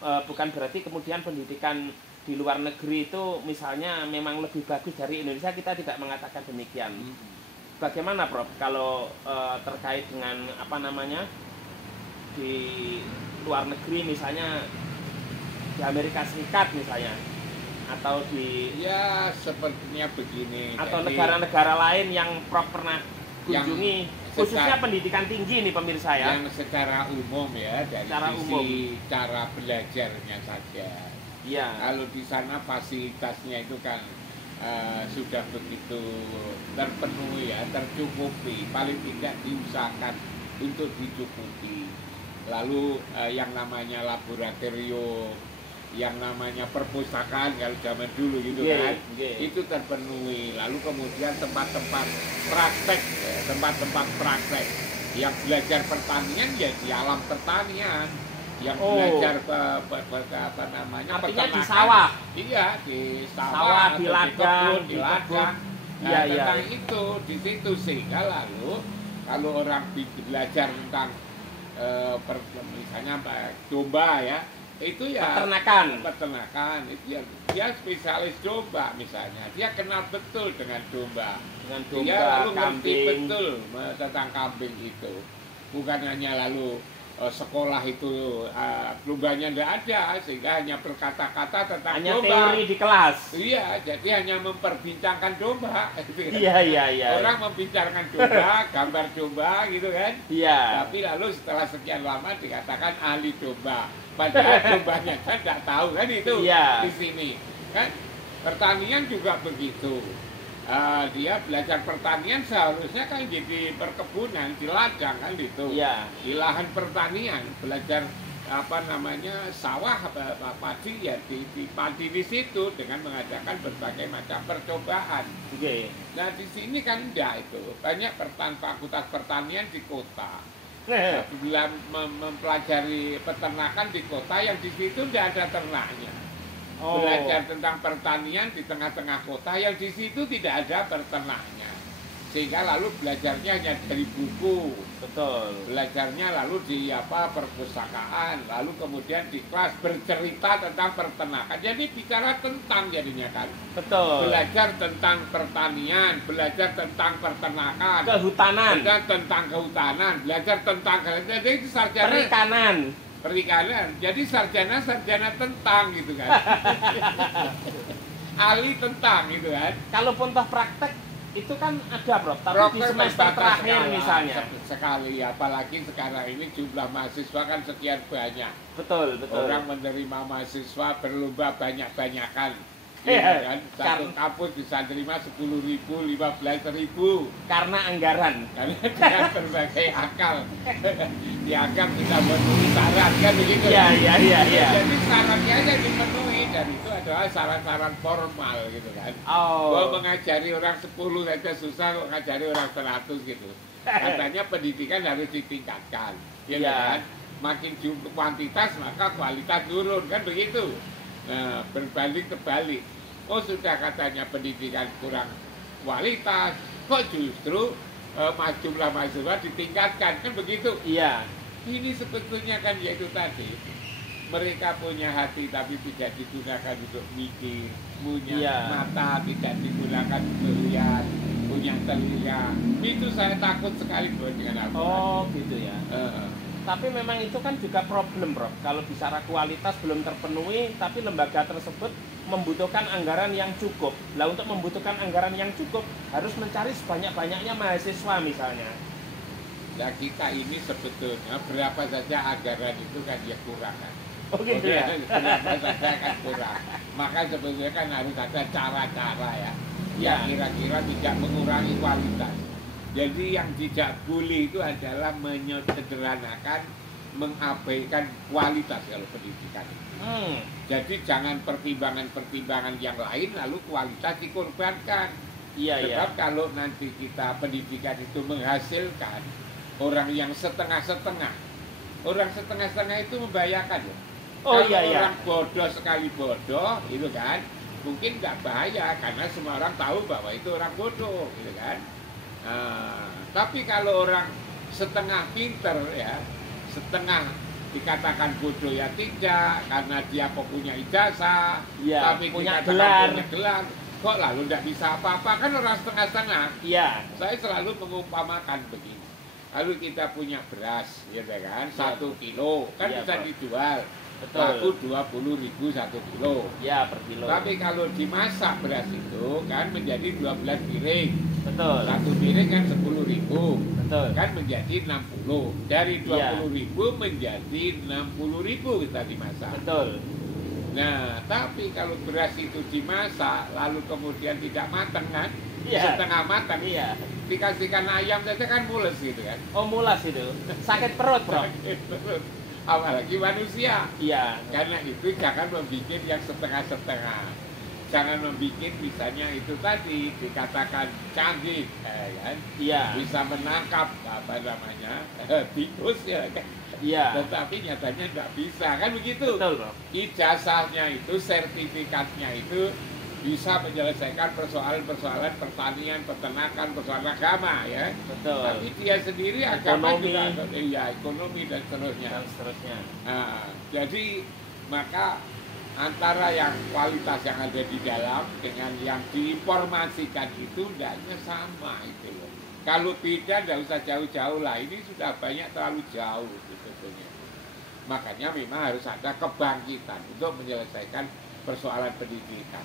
Bukan berarti kemudian pendidikan di luar negeri itu misalnya memang lebih bagus dari Indonesia, kita tidak mengatakan demikian. Bagaimana Prof kalau terkait dengan apa namanya di luar negeri misalnya di Amerika Serikat misalnya, atau di ya sepertinya begini, atau negara-negara lain yang Prof pernah kunjungi, khususnya pendidikan tinggi nih pemirsa ya. Yang secara umum ya, dari sisi cara belajarnya saja. Iya. Kalau di sana fasilitasnya itu kan sudah begitu terpenuhi ya, tercukupi, paling tidak diusahakan untuk dicukupi. Lalu yang namanya laboratorium, yang namanya perpustakaan kalau zaman dulu gitu kan, itu terpenuhi. Lalu kemudian tempat-tempat praktek, tempat-tempat praktek yang belajar pertanian ya di alam pertanian, yang belajar apa namanya, artinya di sawah. Iya, di sawah, di ladang, di ladang. Nah, iya, tentang itu di situ, sehingga lalu kalau orang belajar tentang misalnya domba ya, itu ya peternakan itu ya, dia spesialis domba misalnya, dia kenal betul dengan domba, dia lalu ngerti betul tentang kambing itu. Bukan hanya lalu sekolah itu dombanya tidak ada, sehingga hanya berkata-kata tentang hanya domba, teori di kelas. Iya, jadi hanya memperbincangkan domba. Iya. Orang membincangkan domba, gambar domba gitu kan. Iya. Tapi lalu setelah sekian lama dikatakan ahli domba. Padahal dombanya kan tidak tahu kan itu. Iya. Di sini kan pertanian juga begitu. Dia belajar pertanian seharusnya kan jadi perkebunan di ladang kan gitu. Iya. Di lahan pertanian belajar apa namanya sawah padi ya di padi di situ dengan mengadakan berbagai macam percobaan. Nah di sini kan enggak itu, banyak fakultas pertanian di kota. Bila mempelajari peternakan di kota yang di situ tidak ada ternaknya. Belajar tentang pertanian di tengah-tengah kota yang di situ tidak ada peternaknya. Sehingga lalu belajarnya hanya dari buku. Betul. Belajarnya lalu di perpustakaan, lalu kemudian di kelas bercerita tentang peternakan. Jadi bicara tentang jadinya kan. Betul. Belajar tentang pertanian, belajar tentang peternakan, kehutanan, belajar tentang kehutanan, belajar tentang jadi itu sarjana perikanan. Jadi sarjana tentang gitu kan. ahli tentang gitu kan. Kalaupun toh praktek itu kan ada Prof, tapi di semester terakhir misalnya sekali, apalagi sekarang ini jumlah mahasiswa kan sekian banyak. Betul. Orang menerima mahasiswa berlomba banyak-banyakan. Ya, kan? Satu kampus bisa terima 10.000, 15.000 karena anggaran, karena dengan berbagai akal dianggap bisa memenuhi syarat kan begitu. Iya. Jadi syaratnya aja dipenuhi, dan itu adalah syarat-syarat formal gitu kan. Gua mengajari orang 10 saja susah, kok ngajari orang 100 gitu. Katanya pendidikan harus ditingkatkan, ya kan? Makin jumlah kuantitas maka kualitas turun kan begitu. Nah, berbanding kebalik. Sudah katanya pendidikan kurang kualitas, kok justru jumlah mahasiswa ditingkatkan kan begitu. Iya. Ini sebetulnya kan yaitu tadi, mereka punya hati tapi tidak digunakan untuk mikir, punya mata tidak digunakan untuk lihat, punya telinga. Itu saya takut sekali dengan apa. Gitu ya. Tapi memang itu kan juga problem, Prof. Kalau bicara kualitas belum terpenuhi, tapi lembaga tersebut membutuhkan anggaran yang cukup. Lah untuk membutuhkan anggaran yang cukup, harus mencari sebanyak-banyaknya mahasiswa misalnya. Nah kita ini sebetulnya berapa saja anggaran itu kan ya kurang kan. Gitu ya? Berapa saja kan kurang. Maka sebetulnya kan harus ada cara-cara ya. Yang kira-kira tidak mengurangi kualitas. Jadi yang tidak boleh itu adalah menyederhanakan, mengabaikan kualitas kalau pendidikan itu. Jadi jangan pertimbangan-pertimbangan yang lain lalu kualitas dikorbankan. Sebab kalau nanti kita pendidikan itu menghasilkan orang yang setengah-setengah, orang setengah-setengah itu membahayakan ya. Oh Kalau iya iya. orang bodoh sekali bodoh, itu kan, mungkin nggak bahaya karena semua orang tahu bahwa itu orang bodoh, gitu kan. Tapi kalau orang setengah pinter ya, setengah dikatakan bodoh ya tidak, karena dia kok punya ijazah, Iya, tapi punya dikatakan gelar. punya gelar, kok lalu tidak bisa apa-apa, kan orang setengah-setengah. Iya. Saya selalu mengumpamakan begini. Kalau kita punya beras, ya kan, 1 kilo, kan Iya, bisa Pak. dijual. Betul. Laku 20.000 1 kilo. Ya, per kilo. Tapi kalau dimasak beras itu kan menjadi 12 piring. Betul. 1 piring kan 10.000. Betul. Kan menjadi 60. Dari Iya. 20.000 menjadi 60.000 kita dimasak. Betul. Nah, tapi kalau beras itu dimasak lalu kemudian tidak matang kan? Iya. Setengah matang. Iya. Dikasihkan ayam saja kan mules gitu kan. Oh, mulas itu. Sakit perut, Bro. Apalagi manusia. Iya. Karena itu jangan membuat yang setengah-setengah. Jangan membuat misalnya itu tadi dikatakan canggih, kan? Iya. Bisa menangkap apa namanya tikus ya kan? Iya. Tetapi nyatanya nggak bisa kan begitu. Betul, Bro. Ijazahnya itu, sertifikatnya itu bisa menyelesaikan persoalan-persoalan pertanian, peternakan, persoalan agama ya. Betul. Tapi dia sendiri agama Ekonomi. juga, iya ekonomi dan seterusnya. Dan seterusnya. Nah, jadi maka antara yang kualitas yang ada di dalam dengan yang diinformasikan itu hendaknya sama itu loh. Kalau beda tidak usah jauh-jauh lah, ini sudah banyak terlalu jauh sebetulnya. Makanya memang harus ada kebangkitan untuk menyelesaikan persoalan pendidikan.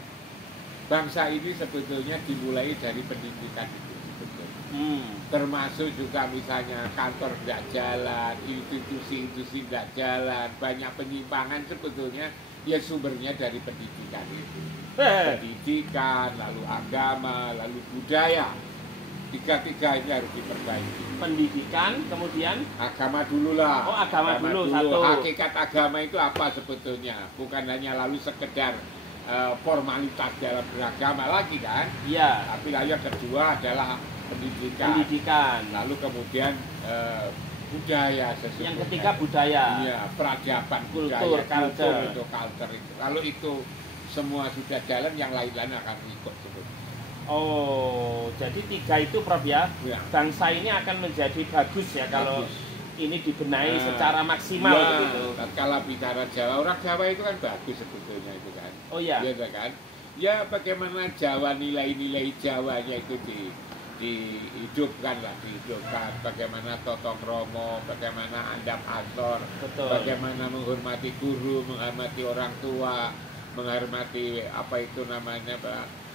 Bangsa ini sebetulnya dimulai dari pendidikan itu sebetulnya. Termasuk juga misalnya kantor tidak jalan, institusi-institusi tidak jalan, banyak penyimpangan sebetulnya ya sumbernya dari pendidikan itu. Pendidikan, lalu agama, lalu budaya. Tiga-tiga ini harus diperbaiki. Pendidikan, kemudian Agama dulu lah. Oh, agama dulu, satu. Hakikat agama itu apa sebetulnya? Bukan hanya lalu sekedar formalitas dalam beragama lagi kan? iya, Tapi lalu yang kedua adalah pendidikan. pendidikan. Lalu kemudian budaya sesungguhnya. Yang ketiga budaya. Iya, peradaban Kultur, budaya, culture. itu culture itu. Kalau itu semua sudah jalan, yang lain-lain akan ikut sebetulnya. Oh, jadi 3 itu, Prof ya. Ya. Bangsa ini akan menjadi bagus ya kalau Bagus. ini dibenahi Nah, secara maksimal ya, begitu. kalau bicara Jawa, orang Jawa itu kan bagus sebetulnya itu kan. Oh iya. Iya kan? Ya bagaimana Jawa, nilai-nilai Jawanya itu dihidupkan lah, dihidupkan. Bagaimana totong romo, bagaimana andap antor, Betul. bagaimana menghormati guru, menghormati orang tua, menghormati apa itu namanya Pak,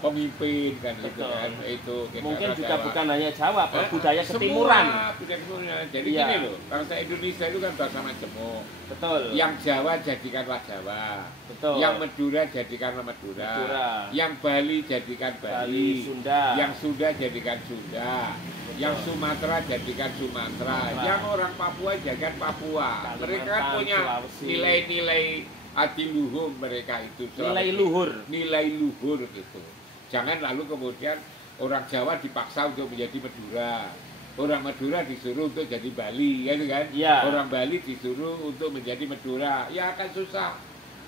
pemimpin kan gitu Betul. kan. Itu kita Mungkin orang juga Jawa. bukan hanya Jawa, Prof, budaya Semua ketimuran. budaya ketimuran. Jadi Iya. gini loh, bangsa Indonesia itu kan bangsa majemuk. Betul. Yang Jawa jadikanlah Jawa. Betul. Yang Madura jadikanlah Madura. Madura. Yang Bali jadikan Bali. Bali, Sunda. Yang Sunda jadikan Sunda. Yang Sumatera jadikan Sumatera. Yang orang Papua jadikan Papua. Kalimantan, Mereka kan punya Sulawesi. nilai-nilai adiluhur mereka itu. Nilai luhur. Nilai luhur gitu. Jangan lalu kemudian orang Jawa dipaksa untuk menjadi Madura. Orang Madura disuruh untuk jadi Bali, ya kan? Iya. Orang Bali disuruh untuk menjadi Madura, ya akan susah.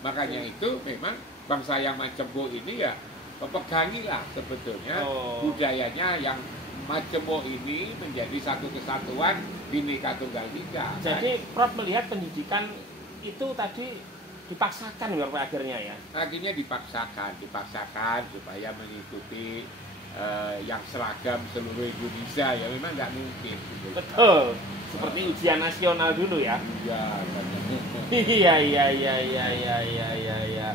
Makanya itu memang bangsa yang majemuk ini ya pegangilah sebetulnya budayanya yang majemuk ini menjadi satu kesatuan Bhinneka Tunggal Ika. Jadi Prof melihat pendidikan itu tadi dipaksakan ya Pak akhirnya ya. Akhirnya dipaksakan supaya mengikuti yang seragam seluruh Indonesia ya memang nggak mungkin. Gitu. Betul. Seperti ujian nasional dulu ya. Iya. Iya.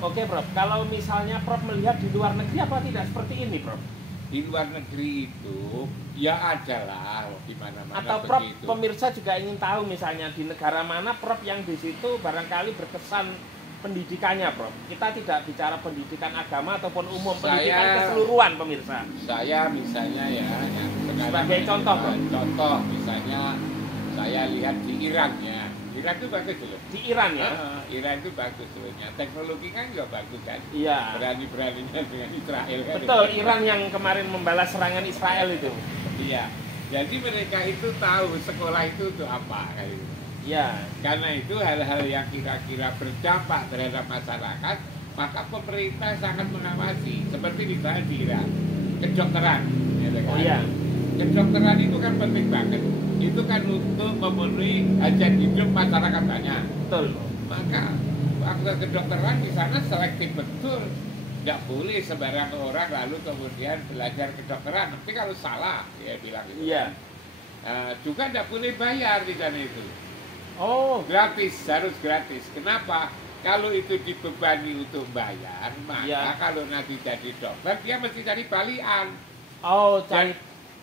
Oke Prof, kalau misalnya Prof melihat di luar negeri apa tidak seperti ini Prof? Di luar negeri itu ya adalah di mana-mana Atau Prof begitu. pemirsa juga ingin tahu misalnya di negara mana Prof yang di situ barangkali berkesan pendidikannya Prof. Kita tidak bicara pendidikan agama ataupun umum, pendidikan keseluruhan pemirsa. Saya misalnya ya yang Sebagai contoh, Prof. Contoh misalnya saya lihat di Iran ya. Iran itu bagus loh. Di Iran ya? Iran itu bagus sebenarnya. Teknologi kan juga bagus kan. Iya. Berani-beraninya dengan Israel kan. Betul, Iran yang kemarin membalas serangan Israel itu. Iya. Jadi mereka itu tahu sekolah itu untuk apa kayak gitu. Ya. Karena itu hal-hal yang kira-kira berdampak terhadap masyarakat, maka pemerintah sangat mengawasi. Seperti misalnya di Iran, kedokteran. Gitu kan? Oh iya. Kedokteran itu kan penting banget. Itu kan untuk memenuhi hajat hidup masyarakat banyak. Betul. Maka waktu kedokteran di sana selektif betul. Tidak boleh sembarang orang lalu kemudian belajar kedokteran. Tapi kalau salah, dia bilang gitu. Iya. Juga tidak boleh bayar di sana itu. Oh, Gratis, harus gratis. Kenapa? Kalau itu dibebani untuk bayar, maka Iya. kalau nanti jadi dokter, dia mesti cari balian. oh cari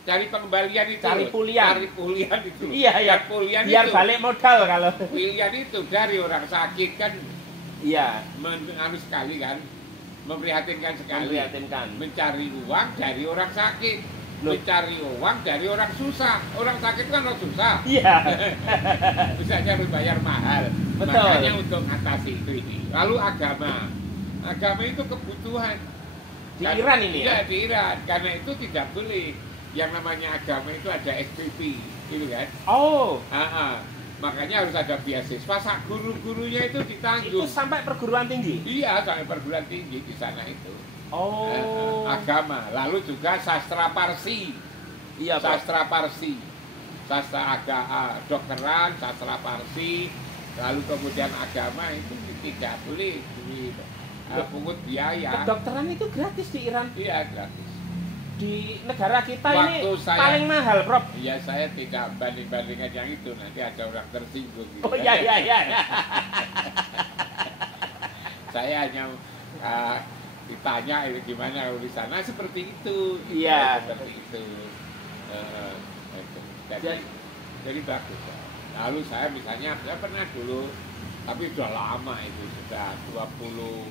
Cari pengembalian itu. Cari pulian. Cari pulian itu. iya ya. Dan pulian Biar itu. balik modal kalau. Pulian itu dari orang sakit kan Iya. anu sekali kan, memprihatinkan sekali. Memprihatinkan. Mencari uang dari orang sakit, Loh. mencari uang dari orang susah. Orang sakit kan orang susah. Iya. Misalnya harus bayar mahal. Betul. Makanya untuk mengatasi itu ini. Lalu agama. Agama itu kebutuhan. Di Iran ini ya? Iya, di Iran. Karena itu tidak boleh. Yang namanya agama itu ada SPP, gitu kan? Oh, Makanya harus ada beasiswa. Guru-gurunya itu itu ditanggung. sampai perguruan tinggi. Iya, sampai perguruan tinggi di sana itu. Oh. Agama. Lalu juga sastra Parsi. Iya, Pak. Sastra Parsi. Sastra dokteran, sastra Parsi. Lalu kemudian agama itu tidak boleh pungut biaya. Kedokteran itu gratis di Iran. Iya, gratis. Di negara kita Waktu ini saya- paling mahal, Prof. Iya, saya tidak banding-bandingkan yang itu. Nanti ada orang tersinggung. Gitu. Oh iya iya iya. Saya hanya ditanya itu gimana kalau di sana seperti itu. Iya. Seperti itu. Itu. Jadi- Jadi bagus. Lalu saya misalnya, saya pernah dulu, tapi sudah lama itu, sudah 20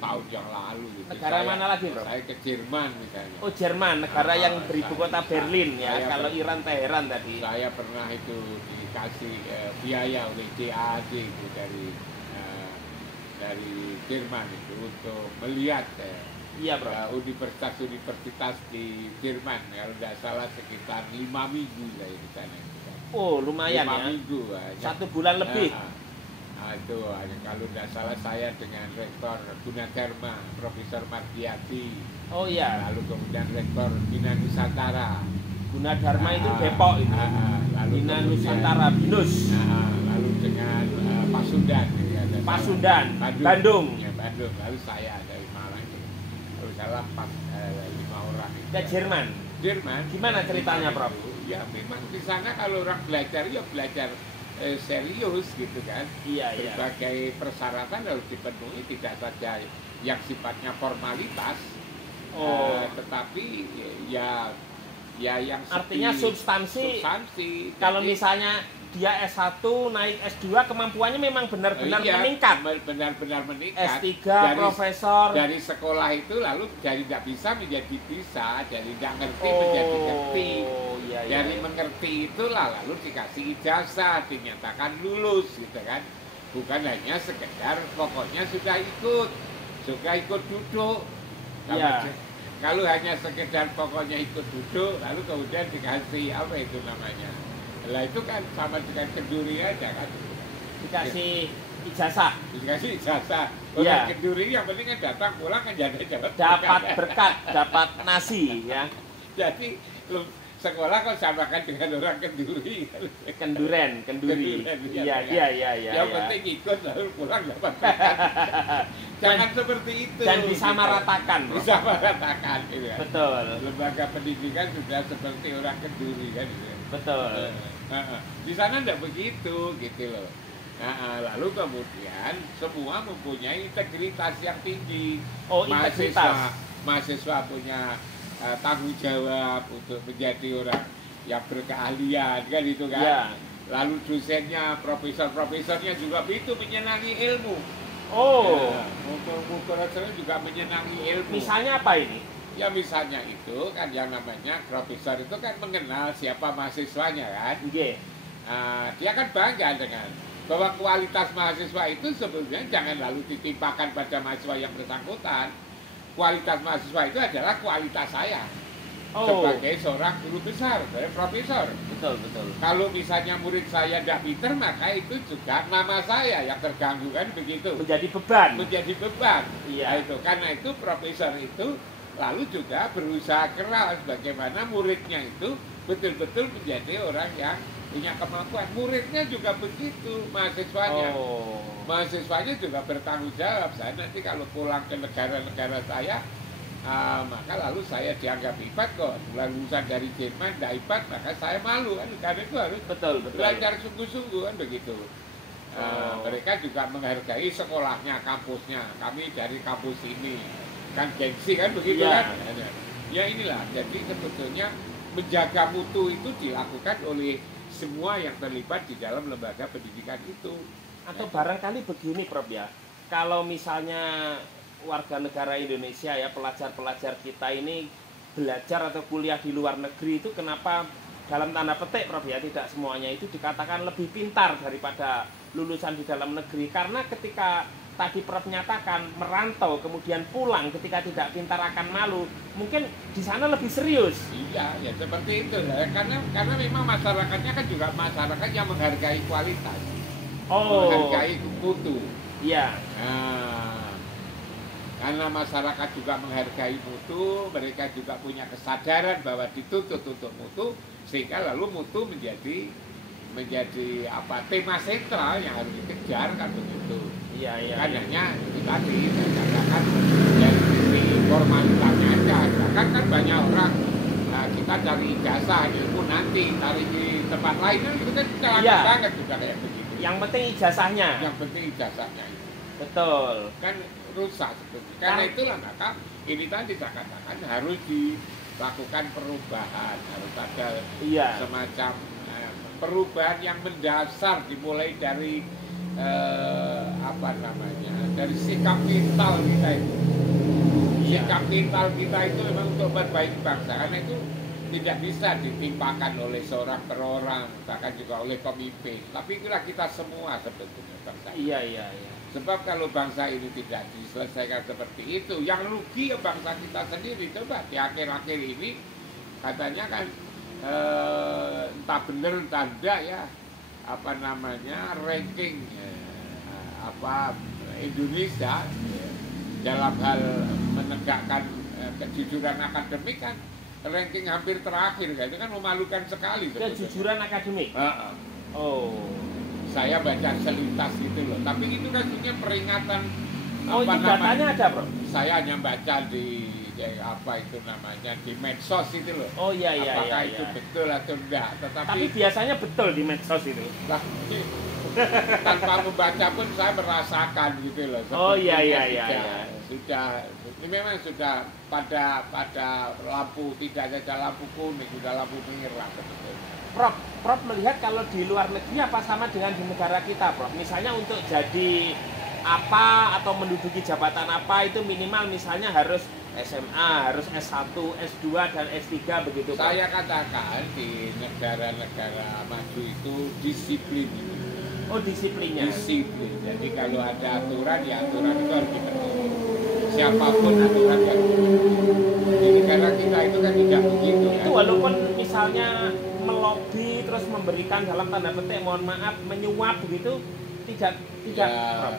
tahun yang lalu. Gitu. Negara mana lagi, Bro? Saya ke Jerman misalnya. Oh, Jerman, negara yang beribu kota Berlin ya. Saya Kalau pernah- Iran Teheran tadi. Saya pernah itu dikasih biaya oleh CAD itu dari Jerman itu untuk melihat Iya, Bro. universitas-universitas di Jerman. Kalau tidak salah sekitar 5 minggu saya di sana. Oh, lumayan 5 ya. minggu. 1 bulan lebih. Itu kalau tidak salah saya dengan Rektor Gunadarma, Profesor Mardiati. Oh iya. Lalu kemudian Rektor Bina Nusantara. Gunadarma itu Depok itu. Lalu Bina kemudian- Nusantara Binus. lalu dengan Pasundan. Pasundan, Bandung. Ya, Bandung. Lalu saya dari Malang itu. Kalau salah 5 orang. itu. Ke Jerman. Jerman. Gimana ceritanya, Prof? Ya memang di sana kalau orang belajar ya belajar serius gitu kan. Iya, iya. Berbagai persyaratan harus dipenuhi, tidak saja yang sifatnya formalitas, tetapi ya yang Artinya substansi. Kalau Jadi, misalnya dia S1 naik S2 kemampuannya memang benar-benar iya, meningkat. benar-benar meningkat. S3 profesor. dari sekolah itu lalu dari tidak bisa menjadi bisa, dari tidak ngerti menjadi ngerti. Iya, iya. Dari mengerti itulah lalu dikasih ijazah, dinyatakan lulus gitu kan. Bukan hanya sekedar pokoknya sudah ikut duduk. Iya. Kalau hanya sekedar pokoknya ikut duduk, lalu kemudian dikasih apa itu namanya? Lah itu kan sama dengan kenduri aja kan. Dikasih ijazah. Dikasih ijazah. Iya. Orang kenduri yang penting kan datang pulang kan jadi Dapat berkat, dapat nasi ya. Jadi sekolah kok samakan dengan orang kenduri. Kenduri. Kenduren, Iya, iya, iya, iya, Yang iya. penting ikut lalu pulang dapat berkat. Jangan seperti itu. Dan disamaratakan, Bro. Disamaratakan gitu kan. Betul. Lembaga pendidikan sudah seperti orang kenduri kan gitu. Betul. Di sana tidak begitu gitu loh. Lalu kemudian semua mempunyai integritas yang tinggi. Oh, integritas. Mahasiswa punya tanggung jawab untuk menjadi orang yang berkeahlian kan itu kan. Iya. Lalu dosennya, profesornya juga itu menyenangi ilmu. Oh, Profesornya juga menyenangi ilmu. misalnya apa ini? Ya misalnya itu kan yang namanya profesor itu kan mengenal siapa mahasiswanya kan. Nggih. Dia kan bangga dengan bahwa kualitas mahasiswa itu sebetulnya jangan lalu ditimpakan pada mahasiswa yang bersangkutan. Kualitas mahasiswa itu adalah kualitas saya. sebagai seorang guru besar, profesor. Betul, betul. Kalau misalnya murid saya tidak pinter, maka itu juga nama saya yang terganggu kan begitu. Menjadi beban. Menjadi beban. Iya. Nah, itu karena itu profesor itu lalu juga berusaha keras bagaimana muridnya itu betul-betul menjadi orang yang punya kemampuan. Muridnya juga begitu, mahasiswanya. Mahasiswanya juga bertanggung jawab. Saya nanti kalau pulang ke negara-negara saya, maka lalu saya dianggap hebat kok. Lulusan dari Jerman, tidak hebat, maka saya malu kan. Karena itu harus belajar sungguh-sungguh kan begitu. Mereka juga menghargai sekolahnya, kampusnya. Kami dari kampus ini kan gengsi kan begitu kan. Ya inilah. Jadi sebetulnya menjaga mutu itu dilakukan oleh semua yang terlibat di dalam lembaga pendidikan itu. Atau barangkali begini Prof ya, kalau misalnya warga negara Indonesia ya, pelajar-pelajar kita ini belajar atau kuliah di luar negeri itu kenapa dalam tanda petik Prof ya, tidak semuanya itu dikatakan lebih pintar daripada lulusan di dalam negeri. Karena ketika tadi Prof nyatakan merantau kemudian pulang ketika tidak pintar akan malu, mungkin di sana lebih serius. Iya, ya seperti itu ya. Karena memang masyarakatnya kan juga masyarakat yang menghargai kualitas, menghargai mutu. Iya. Karena masyarakat juga menghargai mutu, mereka juga punya kesadaran bahwa dituntut untuk mutu, sehingga lalu mutu menjadi apa tema sentral yang harus dikejar kan begitu. Iya. Hanya itu tadi saya katakan dari sisi formalitasnya aja. Kan banyak orang kita cari ijazah ilmu nanti cari di tempat lain kan itu kan celaka banget juga kayak begitu. Yang penting ijazahnya. Yang penting ijazahnya itu. Betul. Kan rusak sebetulnya. Karena itulah maka ini tadi saya katakan harus dilakukan perubahan, harus ada semacam perubahan yang mendasar dimulai dari dari sikap mental kita itu. Sikap mental kita itu memang untuk memperbaiki bangsa, karena itu tidak bisa ditimpakan oleh seorang per orang, bahkan juga oleh pemimpin. Tapi itulah kita semua sebetulnya bangsa. Iya. Sebab kalau bangsa ini tidak diselesaikan seperti itu, yang rugi ya bangsa kita sendiri. Coba di akhir-akhir ini katanya kan entah benar entah tidak ya ranking Indonesia dalam hal menegakkan kejujuran akademik kan ranking hampir terakhir kan, itu kan memalukan sekali. Kejujuran akademik. Saya baca selintas gitu loh, tapi itu kan sebenarnya peringatan. Itu datanya ada Bro? Saya hanya baca di di medsos itu loh. Apakah itu betul atau enggak? Tapi biasanya betul di medsos itu. Lah, tanpa membaca pun saya merasakan gitu loh. Sudah, ini memang sudah pada lampu, tidak ada lampu kuning, sudah lampu merah betul. Prof melihat kalau di luar negeri apa sama dengan di negara kita, Prof? Misalnya untuk jadi apa atau menduduki jabatan apa itu minimal misalnya harus SMA, harus S1, S2, dan S3 begitu, Prof? Saya katakan di negara-negara maju itu disiplin. Disiplinnya? Disiplin. Jadi kalau ada aturan, ya aturan itu harus dipenuhi. Siapapun aturan yang di negara kita itu kan tidak begitu. Itu walaupun misalnya melobi terus memberikan dalam tanda petik mohon maaf menyuap begitu tidak ya,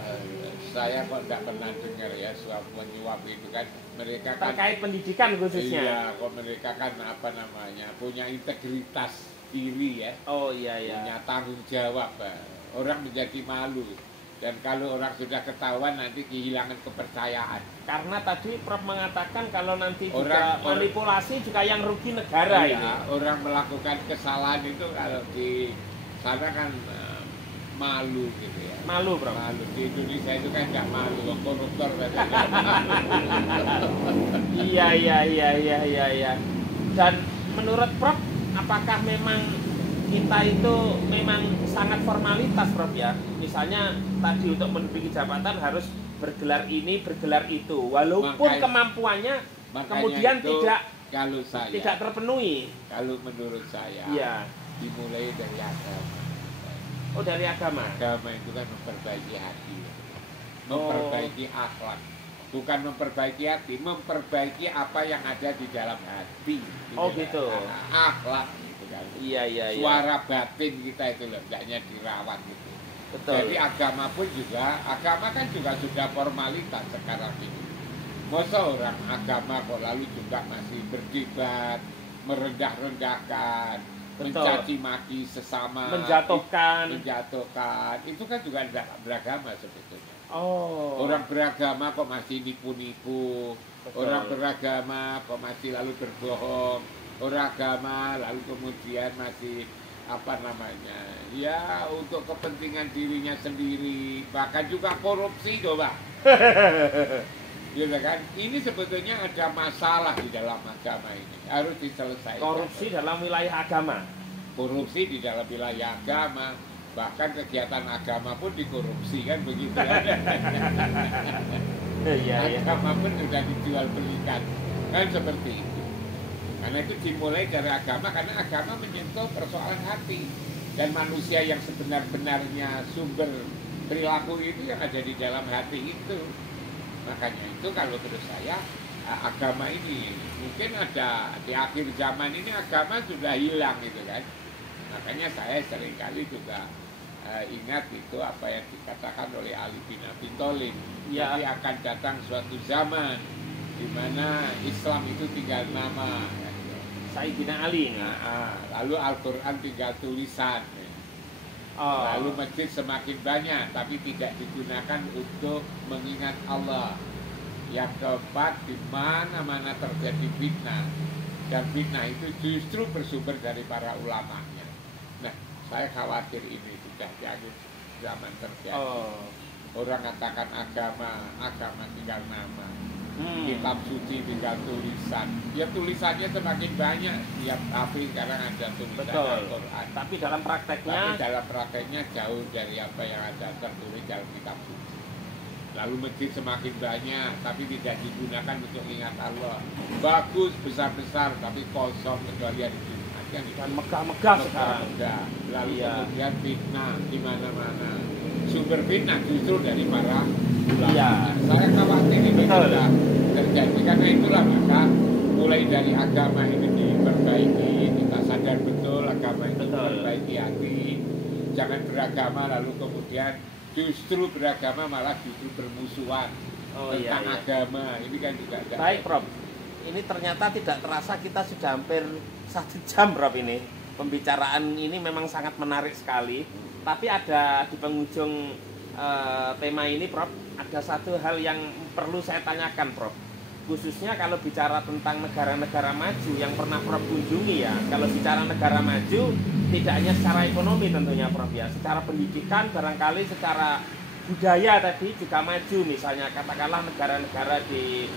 saya kok tidak pernah dengar ya suap menyuap itu kan mereka kan terkait pendidikan khususnya. Iya, kok mereka kan punya integritas diri ya. Punya tanggung jawab. Orang menjadi malu. Dan kalau orang sudah ketahuan nanti kehilangan kepercayaan. Karena tadi Prof mengatakan kalau nanti juga manipulasi juga yang rugi negara ini. Orang melakukan kesalahan itu kalau di sana kan malu gitu ya. Malu Prof? Malu. Di Indonesia itu kan nggak malu, koruptor kan. Iya. Dan menurut Prof, apakah memang kita itu memang sangat formalitas Prof ya? Misalnya tadi untuk menduduki jabatan harus bergelar ini, bergelar itu, walaupun kemampuannya kemudian tidak terpenuhi. Kalau menurut saya, dimulai dari agama. Dari agama? Agama itu kan memperbaiki hati, memperbaiki akhlak. Bukan memperbaiki hati, memperbaiki apa yang ada di dalam hati. Oh gitu. Akhlak gitu kan. Iya. Suara batin kita itu loh, hendaknya dirawat gitu. Betul. Jadi agama pun juga, agama kan juga sudah formalitas sekarang ini. Masa orang agama kok lalu juga masih berdebat, merendah-rendahkan, mencaci maki sesama, menjatuhkan. Itu kan juga tidak beragama sebetulnya. Oh. Orang beragama kok masih nipu-nipu, Betul. orang beragama kok masih lalu berbohong, orang agama lalu kemudian masih apa namanya, ya untuk kepentingan dirinya sendiri, bahkan juga korupsi coba. Ya kan? Ini sebetulnya ada masalah di dalam agama ini, harus diselesaikan. Korupsi dalam wilayah agama. Korupsi di dalam wilayah agama, bahkan kegiatan agama pun dikorupsi kan begitu kan? Iya. Agama pun sudah dijual belikan kan seperti itu. Karena itu dimulai dari agama, karena agama menyentuh persoalan hati, dan manusia yang sebenar-benarnya sumber perilaku itu yang ada di dalam hati itu. Makanya itu kalau menurut saya agama ini mungkin ada di akhir zaman ini agama sudah hilang gitu kan. Makanya saya seringkali juga ingat itu apa yang dikatakan oleh Ali bin Abi Thalib. Ya. Jadi akan datang suatu zaman di mana Islam itu tinggal nama. Sayyidina Ali. Lalu Al-Quran tinggal tulisan. Lalu masjid semakin banyak, tapi tidak digunakan untuk mengingat Allah. Yang keempat, di mana-mana terjadi fitnah, dan fitnah itu justru bersumber dari para ulamanya. Nah, saya khawatir ini sudah di akhir zaman terjadi. Orang katakan agama tinggal nama. Kitab suci tinggal tulisan. Ya tulisannya semakin banyak. Tiap tapi sekarang ada tulisan Al-Quran. Tapi dalam prakteknya jauh dari apa yang ada tertulis dalam kitab suci. Lalu masjid semakin banyak, tapi tidak digunakan untuk ingat Allah. Bagus, besar-besar, tapi kosong kecuali ada Jumat. Dan megah-megah sekarang. Lalu kemudian fitnah di mana-mana. Sumber fitnah justru dari para ulama. Saya khawatir ini sudah terjadi, karena itulah maka mulai dari agama ini diperbaiki, kita sadar betul agama itu memperbaiki hati, jangan beragama lalu kemudian justru beragama malah justru bermusuhan tentang agama, ini kan juga baik Prof. Ini ternyata tidak terasa kita sudah hampir 1 jam Prof ini. Pembicaraan ini memang sangat menarik sekali. Tapi ada di penghujung tema ini Prof, ada satu hal yang perlu saya tanyakan Prof. Khususnya kalau bicara tentang negara-negara maju yang pernah Prof kunjungi ya. Kalau bicara negara maju tidak hanya secara ekonomi tentunya Prof ya, secara pendidikan barangkali secara budaya tadi juga maju. Misalnya katakanlah negara-negara di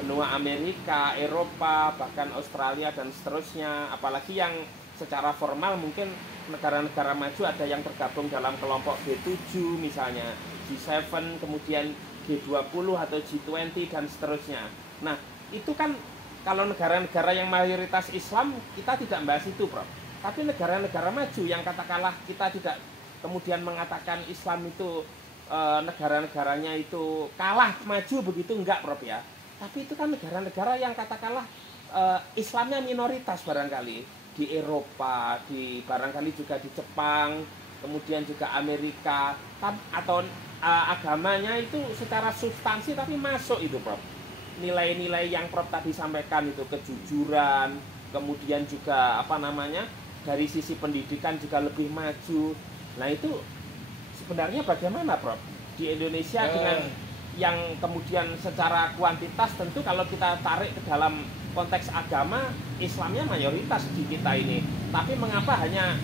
benua Amerika, Eropa, bahkan Australia dan seterusnya. Apalagi yang secara formal mungkin negara-negara maju ada yang tergabung dalam kelompok G7 misalnya, G7, kemudian G20 atau G20 dan seterusnya. Nah, itu kan kalau negara-negara yang mayoritas Islam kita tidak membahas itu, Prof. Tapi negara-negara maju yang katakanlah kita tidak kemudian mengatakan Islam itu negara-negaranya itu kalah maju begitu, enggak Prof ya. Tapi itu kan negara-negara yang katakanlah Islamnya minoritas barangkali. Di Eropa, barangkali juga di Jepang, kemudian juga Amerika, atau agamanya itu secara substansi tapi masuk itu Prof. Nilai-nilai yang Prof tadi sampaikan itu, kejujuran, kemudian juga apa namanya, dari sisi pendidikan juga lebih maju. Nah itu sebenarnya bagaimana Prof di Indonesia dengan yang kemudian secara kuantitas tentu kalau kita tarik ke dalam konteks agama, Islamnya mayoritas di kita ini. Tapi mengapa hanya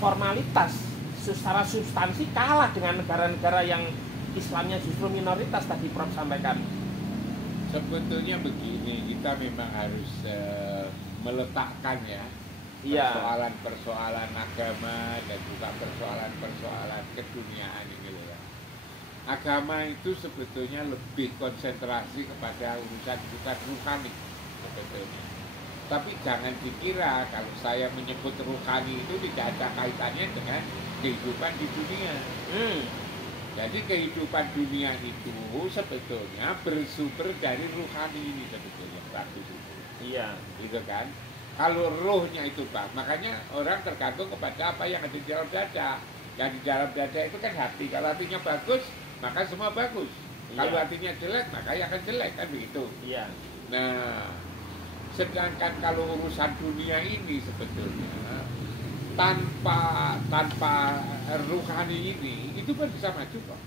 formalitas, secara substansi kalah dengan negara-negara yang Islamnya justru minoritas tadi Prof sampaikan? Sebetulnya begini, kita memang harus meletakkan ya persoalan-persoalan agama dan juga persoalan-persoalan keduniaan ini ya. Agama itu sebetulnya lebih konsentrasi kepada urusan rohani sebetulnya. Tapi jangan dikira kalau saya menyebut rohani itu tidak ada kaitannya dengan kehidupan di dunia. Jadi kehidupan dunia itu sebetulnya bersumber dari ruhani ini sebetulnya, bagus itu. Iya. Gitu kan? Kalau rohnya itu bagus, makanya orang tergantung kepada apa yang ada di dalam dada. Yang di dalam dada itu kan hati. Kalau hatinya bagus, maka semua bagus. Iya. Kalau hatinya jelek, maka ya akan jelek, kan begitu. Iya. Nah, sedangkan kalau urusan dunia ini sebetulnya tanpa ruhani ini itu pun bisa maju kok.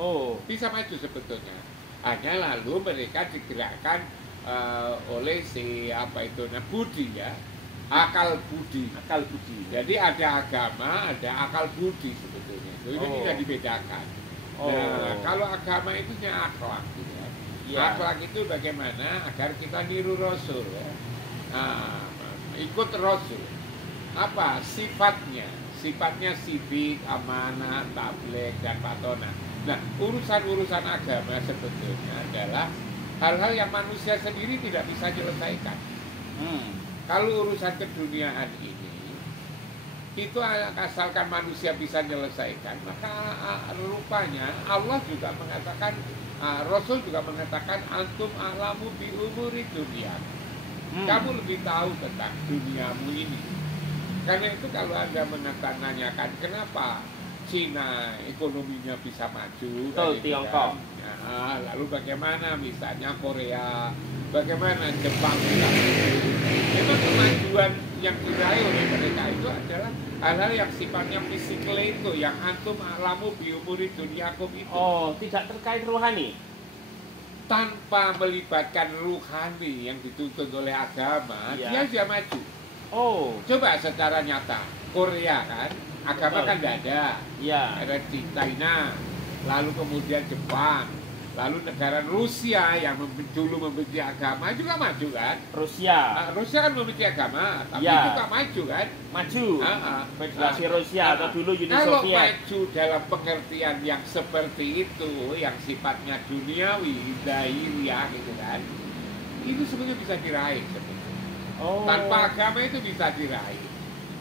Oh, Bisa maju sebetulnya. Hanya lalu mereka digerakkan oleh si apa itu budi ya, akal budi. akal budi. Jadi ada agama, ada akal budi sebetulnya. Itu Oh. tidak dibedakan. Oh. Nah, kalau agama itu akhlak gitu ya. Iya. Akhlak itu bagaimana agar kita niru Rasul ya. Nah, ikut Rasul. Apa sifatnya? Sifatnya sidik, amanah, tabligh dan patona. Nah, urusan-urusan agama sebetulnya adalah hal-hal yang manusia sendiri tidak bisa menyelesaikan. Kalau urusan keduniaan ini, itu asalkan manusia bisa menyelesaikan, maka rupanya Allah juga mengatakan, Rasul juga mengatakan, antum a'lamu bi umuri dunia. Kamu lebih tahu tentang duniamu ini. Karena itu kalau Anda menanyakan kenapa Cina ekonominya bisa maju, Betul, Tiongkok. Nah, lalu bagaimana misalnya Korea, bagaimana Jepang bisa maju. Memang kemajuan yang diraih oleh mereka itu adalah hal-hal yang sifatnya fisikal itu, yang antum alamu biumuri duniakum itu. Oh, tidak terkait rohani. Tanpa melibatkan ruhani yang dituntut oleh agama, Iya. dia bisa maju. Oh, Coba secara nyata, Korea kan, agama Betul. kan tidak ada. iya. Ada di China, lalu kemudian Jepang, lalu negara Rusia yang dulu membenci agama juga maju kan. Rusia Rusia kan membenci agama, tapi Ya. juga maju kan. maju. Federasi Nah, Rusia atau dulu Uni kalau Soviet. maju dalam pengertian yang seperti itu, yang sifatnya duniawi, dahiliah gitu kan, itu sebenarnya bisa diraih sebetulnya. Oh. Tanpa agama itu bisa diraih.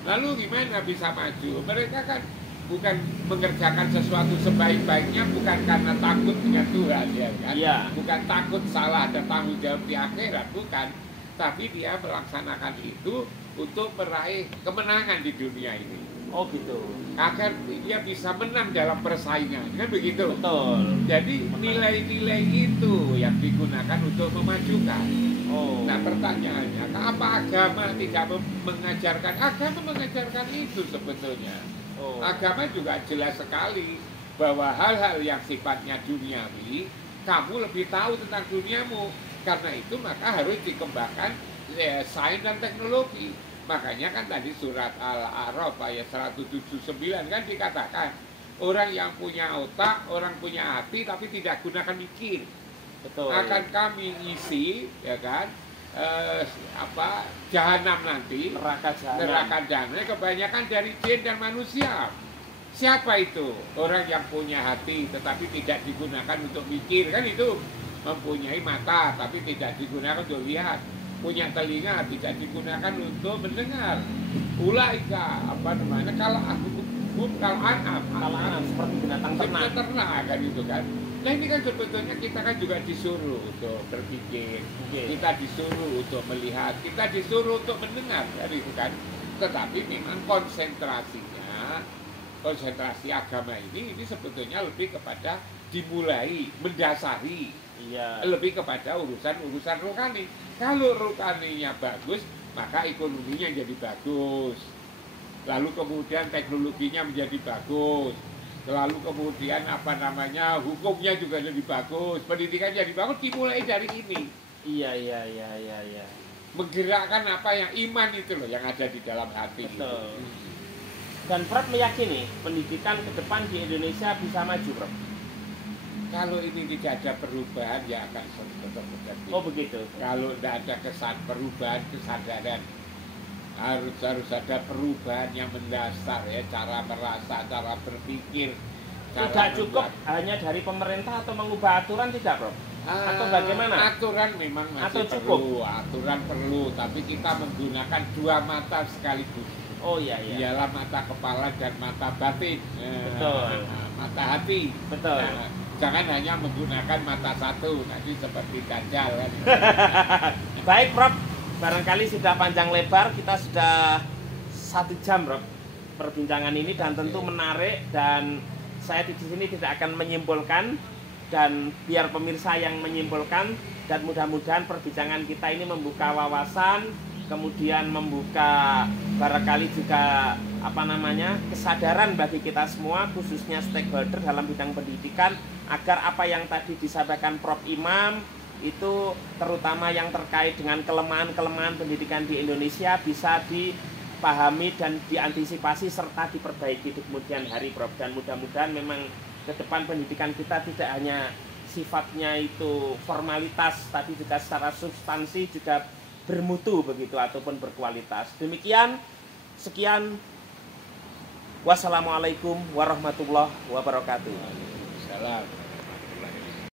Lalu gimana bisa maju? Mereka kan bukan mengerjakan sesuatu sebaik-baiknya bukan karena takut dengan Tuhan ya kan? Iya. Bukan takut salah ada tanggung jawab di akhirat, bukan. Tapi dia melaksanakan itu untuk meraih kemenangan di dunia ini. Oh gitu. Agar dia bisa menang dalam persaingan, kan begitu? Betul. Jadi nilai-nilai itu yang digunakan untuk memajukan. Oh. Nah pertanyaannya, apa agama tidak mengajarkan? Agama mengajarkan itu sebetulnya. Oh. Agama juga jelas sekali bahwa hal-hal yang sifatnya duniawi, kamu lebih tahu tentang duniamu. Karena itu maka harus dikembangkan sains dan teknologi. Makanya kan tadi surat Al-A'raf ayat 179 kan dikatakan, orang yang punya otak, orang punya hati tapi tidak gunakan mikir. Betul. Akan kami isi ya kan jahanam nanti, Neraka jahanam. neraka jahanam kebanyakan dari jin dan manusia. Siapa itu? Orang yang punya hati tetapi tidak digunakan untuk mikir, kan itu. Mempunyai mata tapi tidak digunakan untuk lihat, punya telinga tidak digunakan untuk mendengar. Ulaika kalau Kalau seperti binatang ternak. kan itu kan. Nah ini kan sebetulnya kita kan juga disuruh untuk berpikir, kita disuruh untuk melihat, kita disuruh untuk mendengar, kan itu kan. Tetapi memang konsentrasi agama ini sebetulnya lebih kepada dimulai, mendasari, lebih kepada urusan rohani. Kalau rohaninya bagus, maka ekonominya jadi bagus. Lalu kemudian teknologinya menjadi bagus. Lalu kemudian hukumnya juga jadi bagus, pendidikan jadi bagus, dimulai dari ini. Iya. Menggerakkan apa yang iman itu loh yang ada di dalam hati. Betul. Itu. Dan Prof meyakini pendidikan ke depan di Indonesia bisa maju, Prof. Kalau ini tidak ada perubahan ya akan tetap terjadi. Oh begitu. Kalau tidak ada perubahan kesadaran, harus ada perubahan yang mendasar ya, cara merasa, cara berpikir. Tidak cukup hanya dari pemerintah atau mengubah aturan tidak, Prof? Atau bagaimana? Aturan memang masih Atau cukup? perlu, aturan perlu, tapi kita menggunakan dua mata sekaligus. Oh iya. Ialah mata kepala dan mata batin. Betul. Mata hati. Betul. Jangan hanya menggunakan mata satu, nanti seperti Dajjal kan. Baik Prof, barangkali sudah panjang lebar, kita sudah 1 jam Prof perbincangan ini, dan tentu menarik, dan saya di sini tidak akan menyimpulkan, dan biar pemirsa yang menyimpulkan, dan mudah-mudahan perbincangan kita ini membuka wawasan, kemudian membuka barangkali juga kesadaran bagi kita semua, khususnya stakeholder dalam bidang pendidikan, agar apa yang tadi disampaikan Prof Imam itu, terutama yang terkait dengan kelemahan-kelemahan pendidikan di Indonesia, bisa dipahami dan diantisipasi serta diperbaiki di kemudian hari Prof. Dan mudah-mudahan memang ke depan pendidikan kita tidak hanya sifatnya itu formalitas, tapi juga secara substansi juga bermutu begitu, ataupun berkualitas. Demikian, sekian. Wassalamualaikum warahmatullahi wabarakatuh. Salam.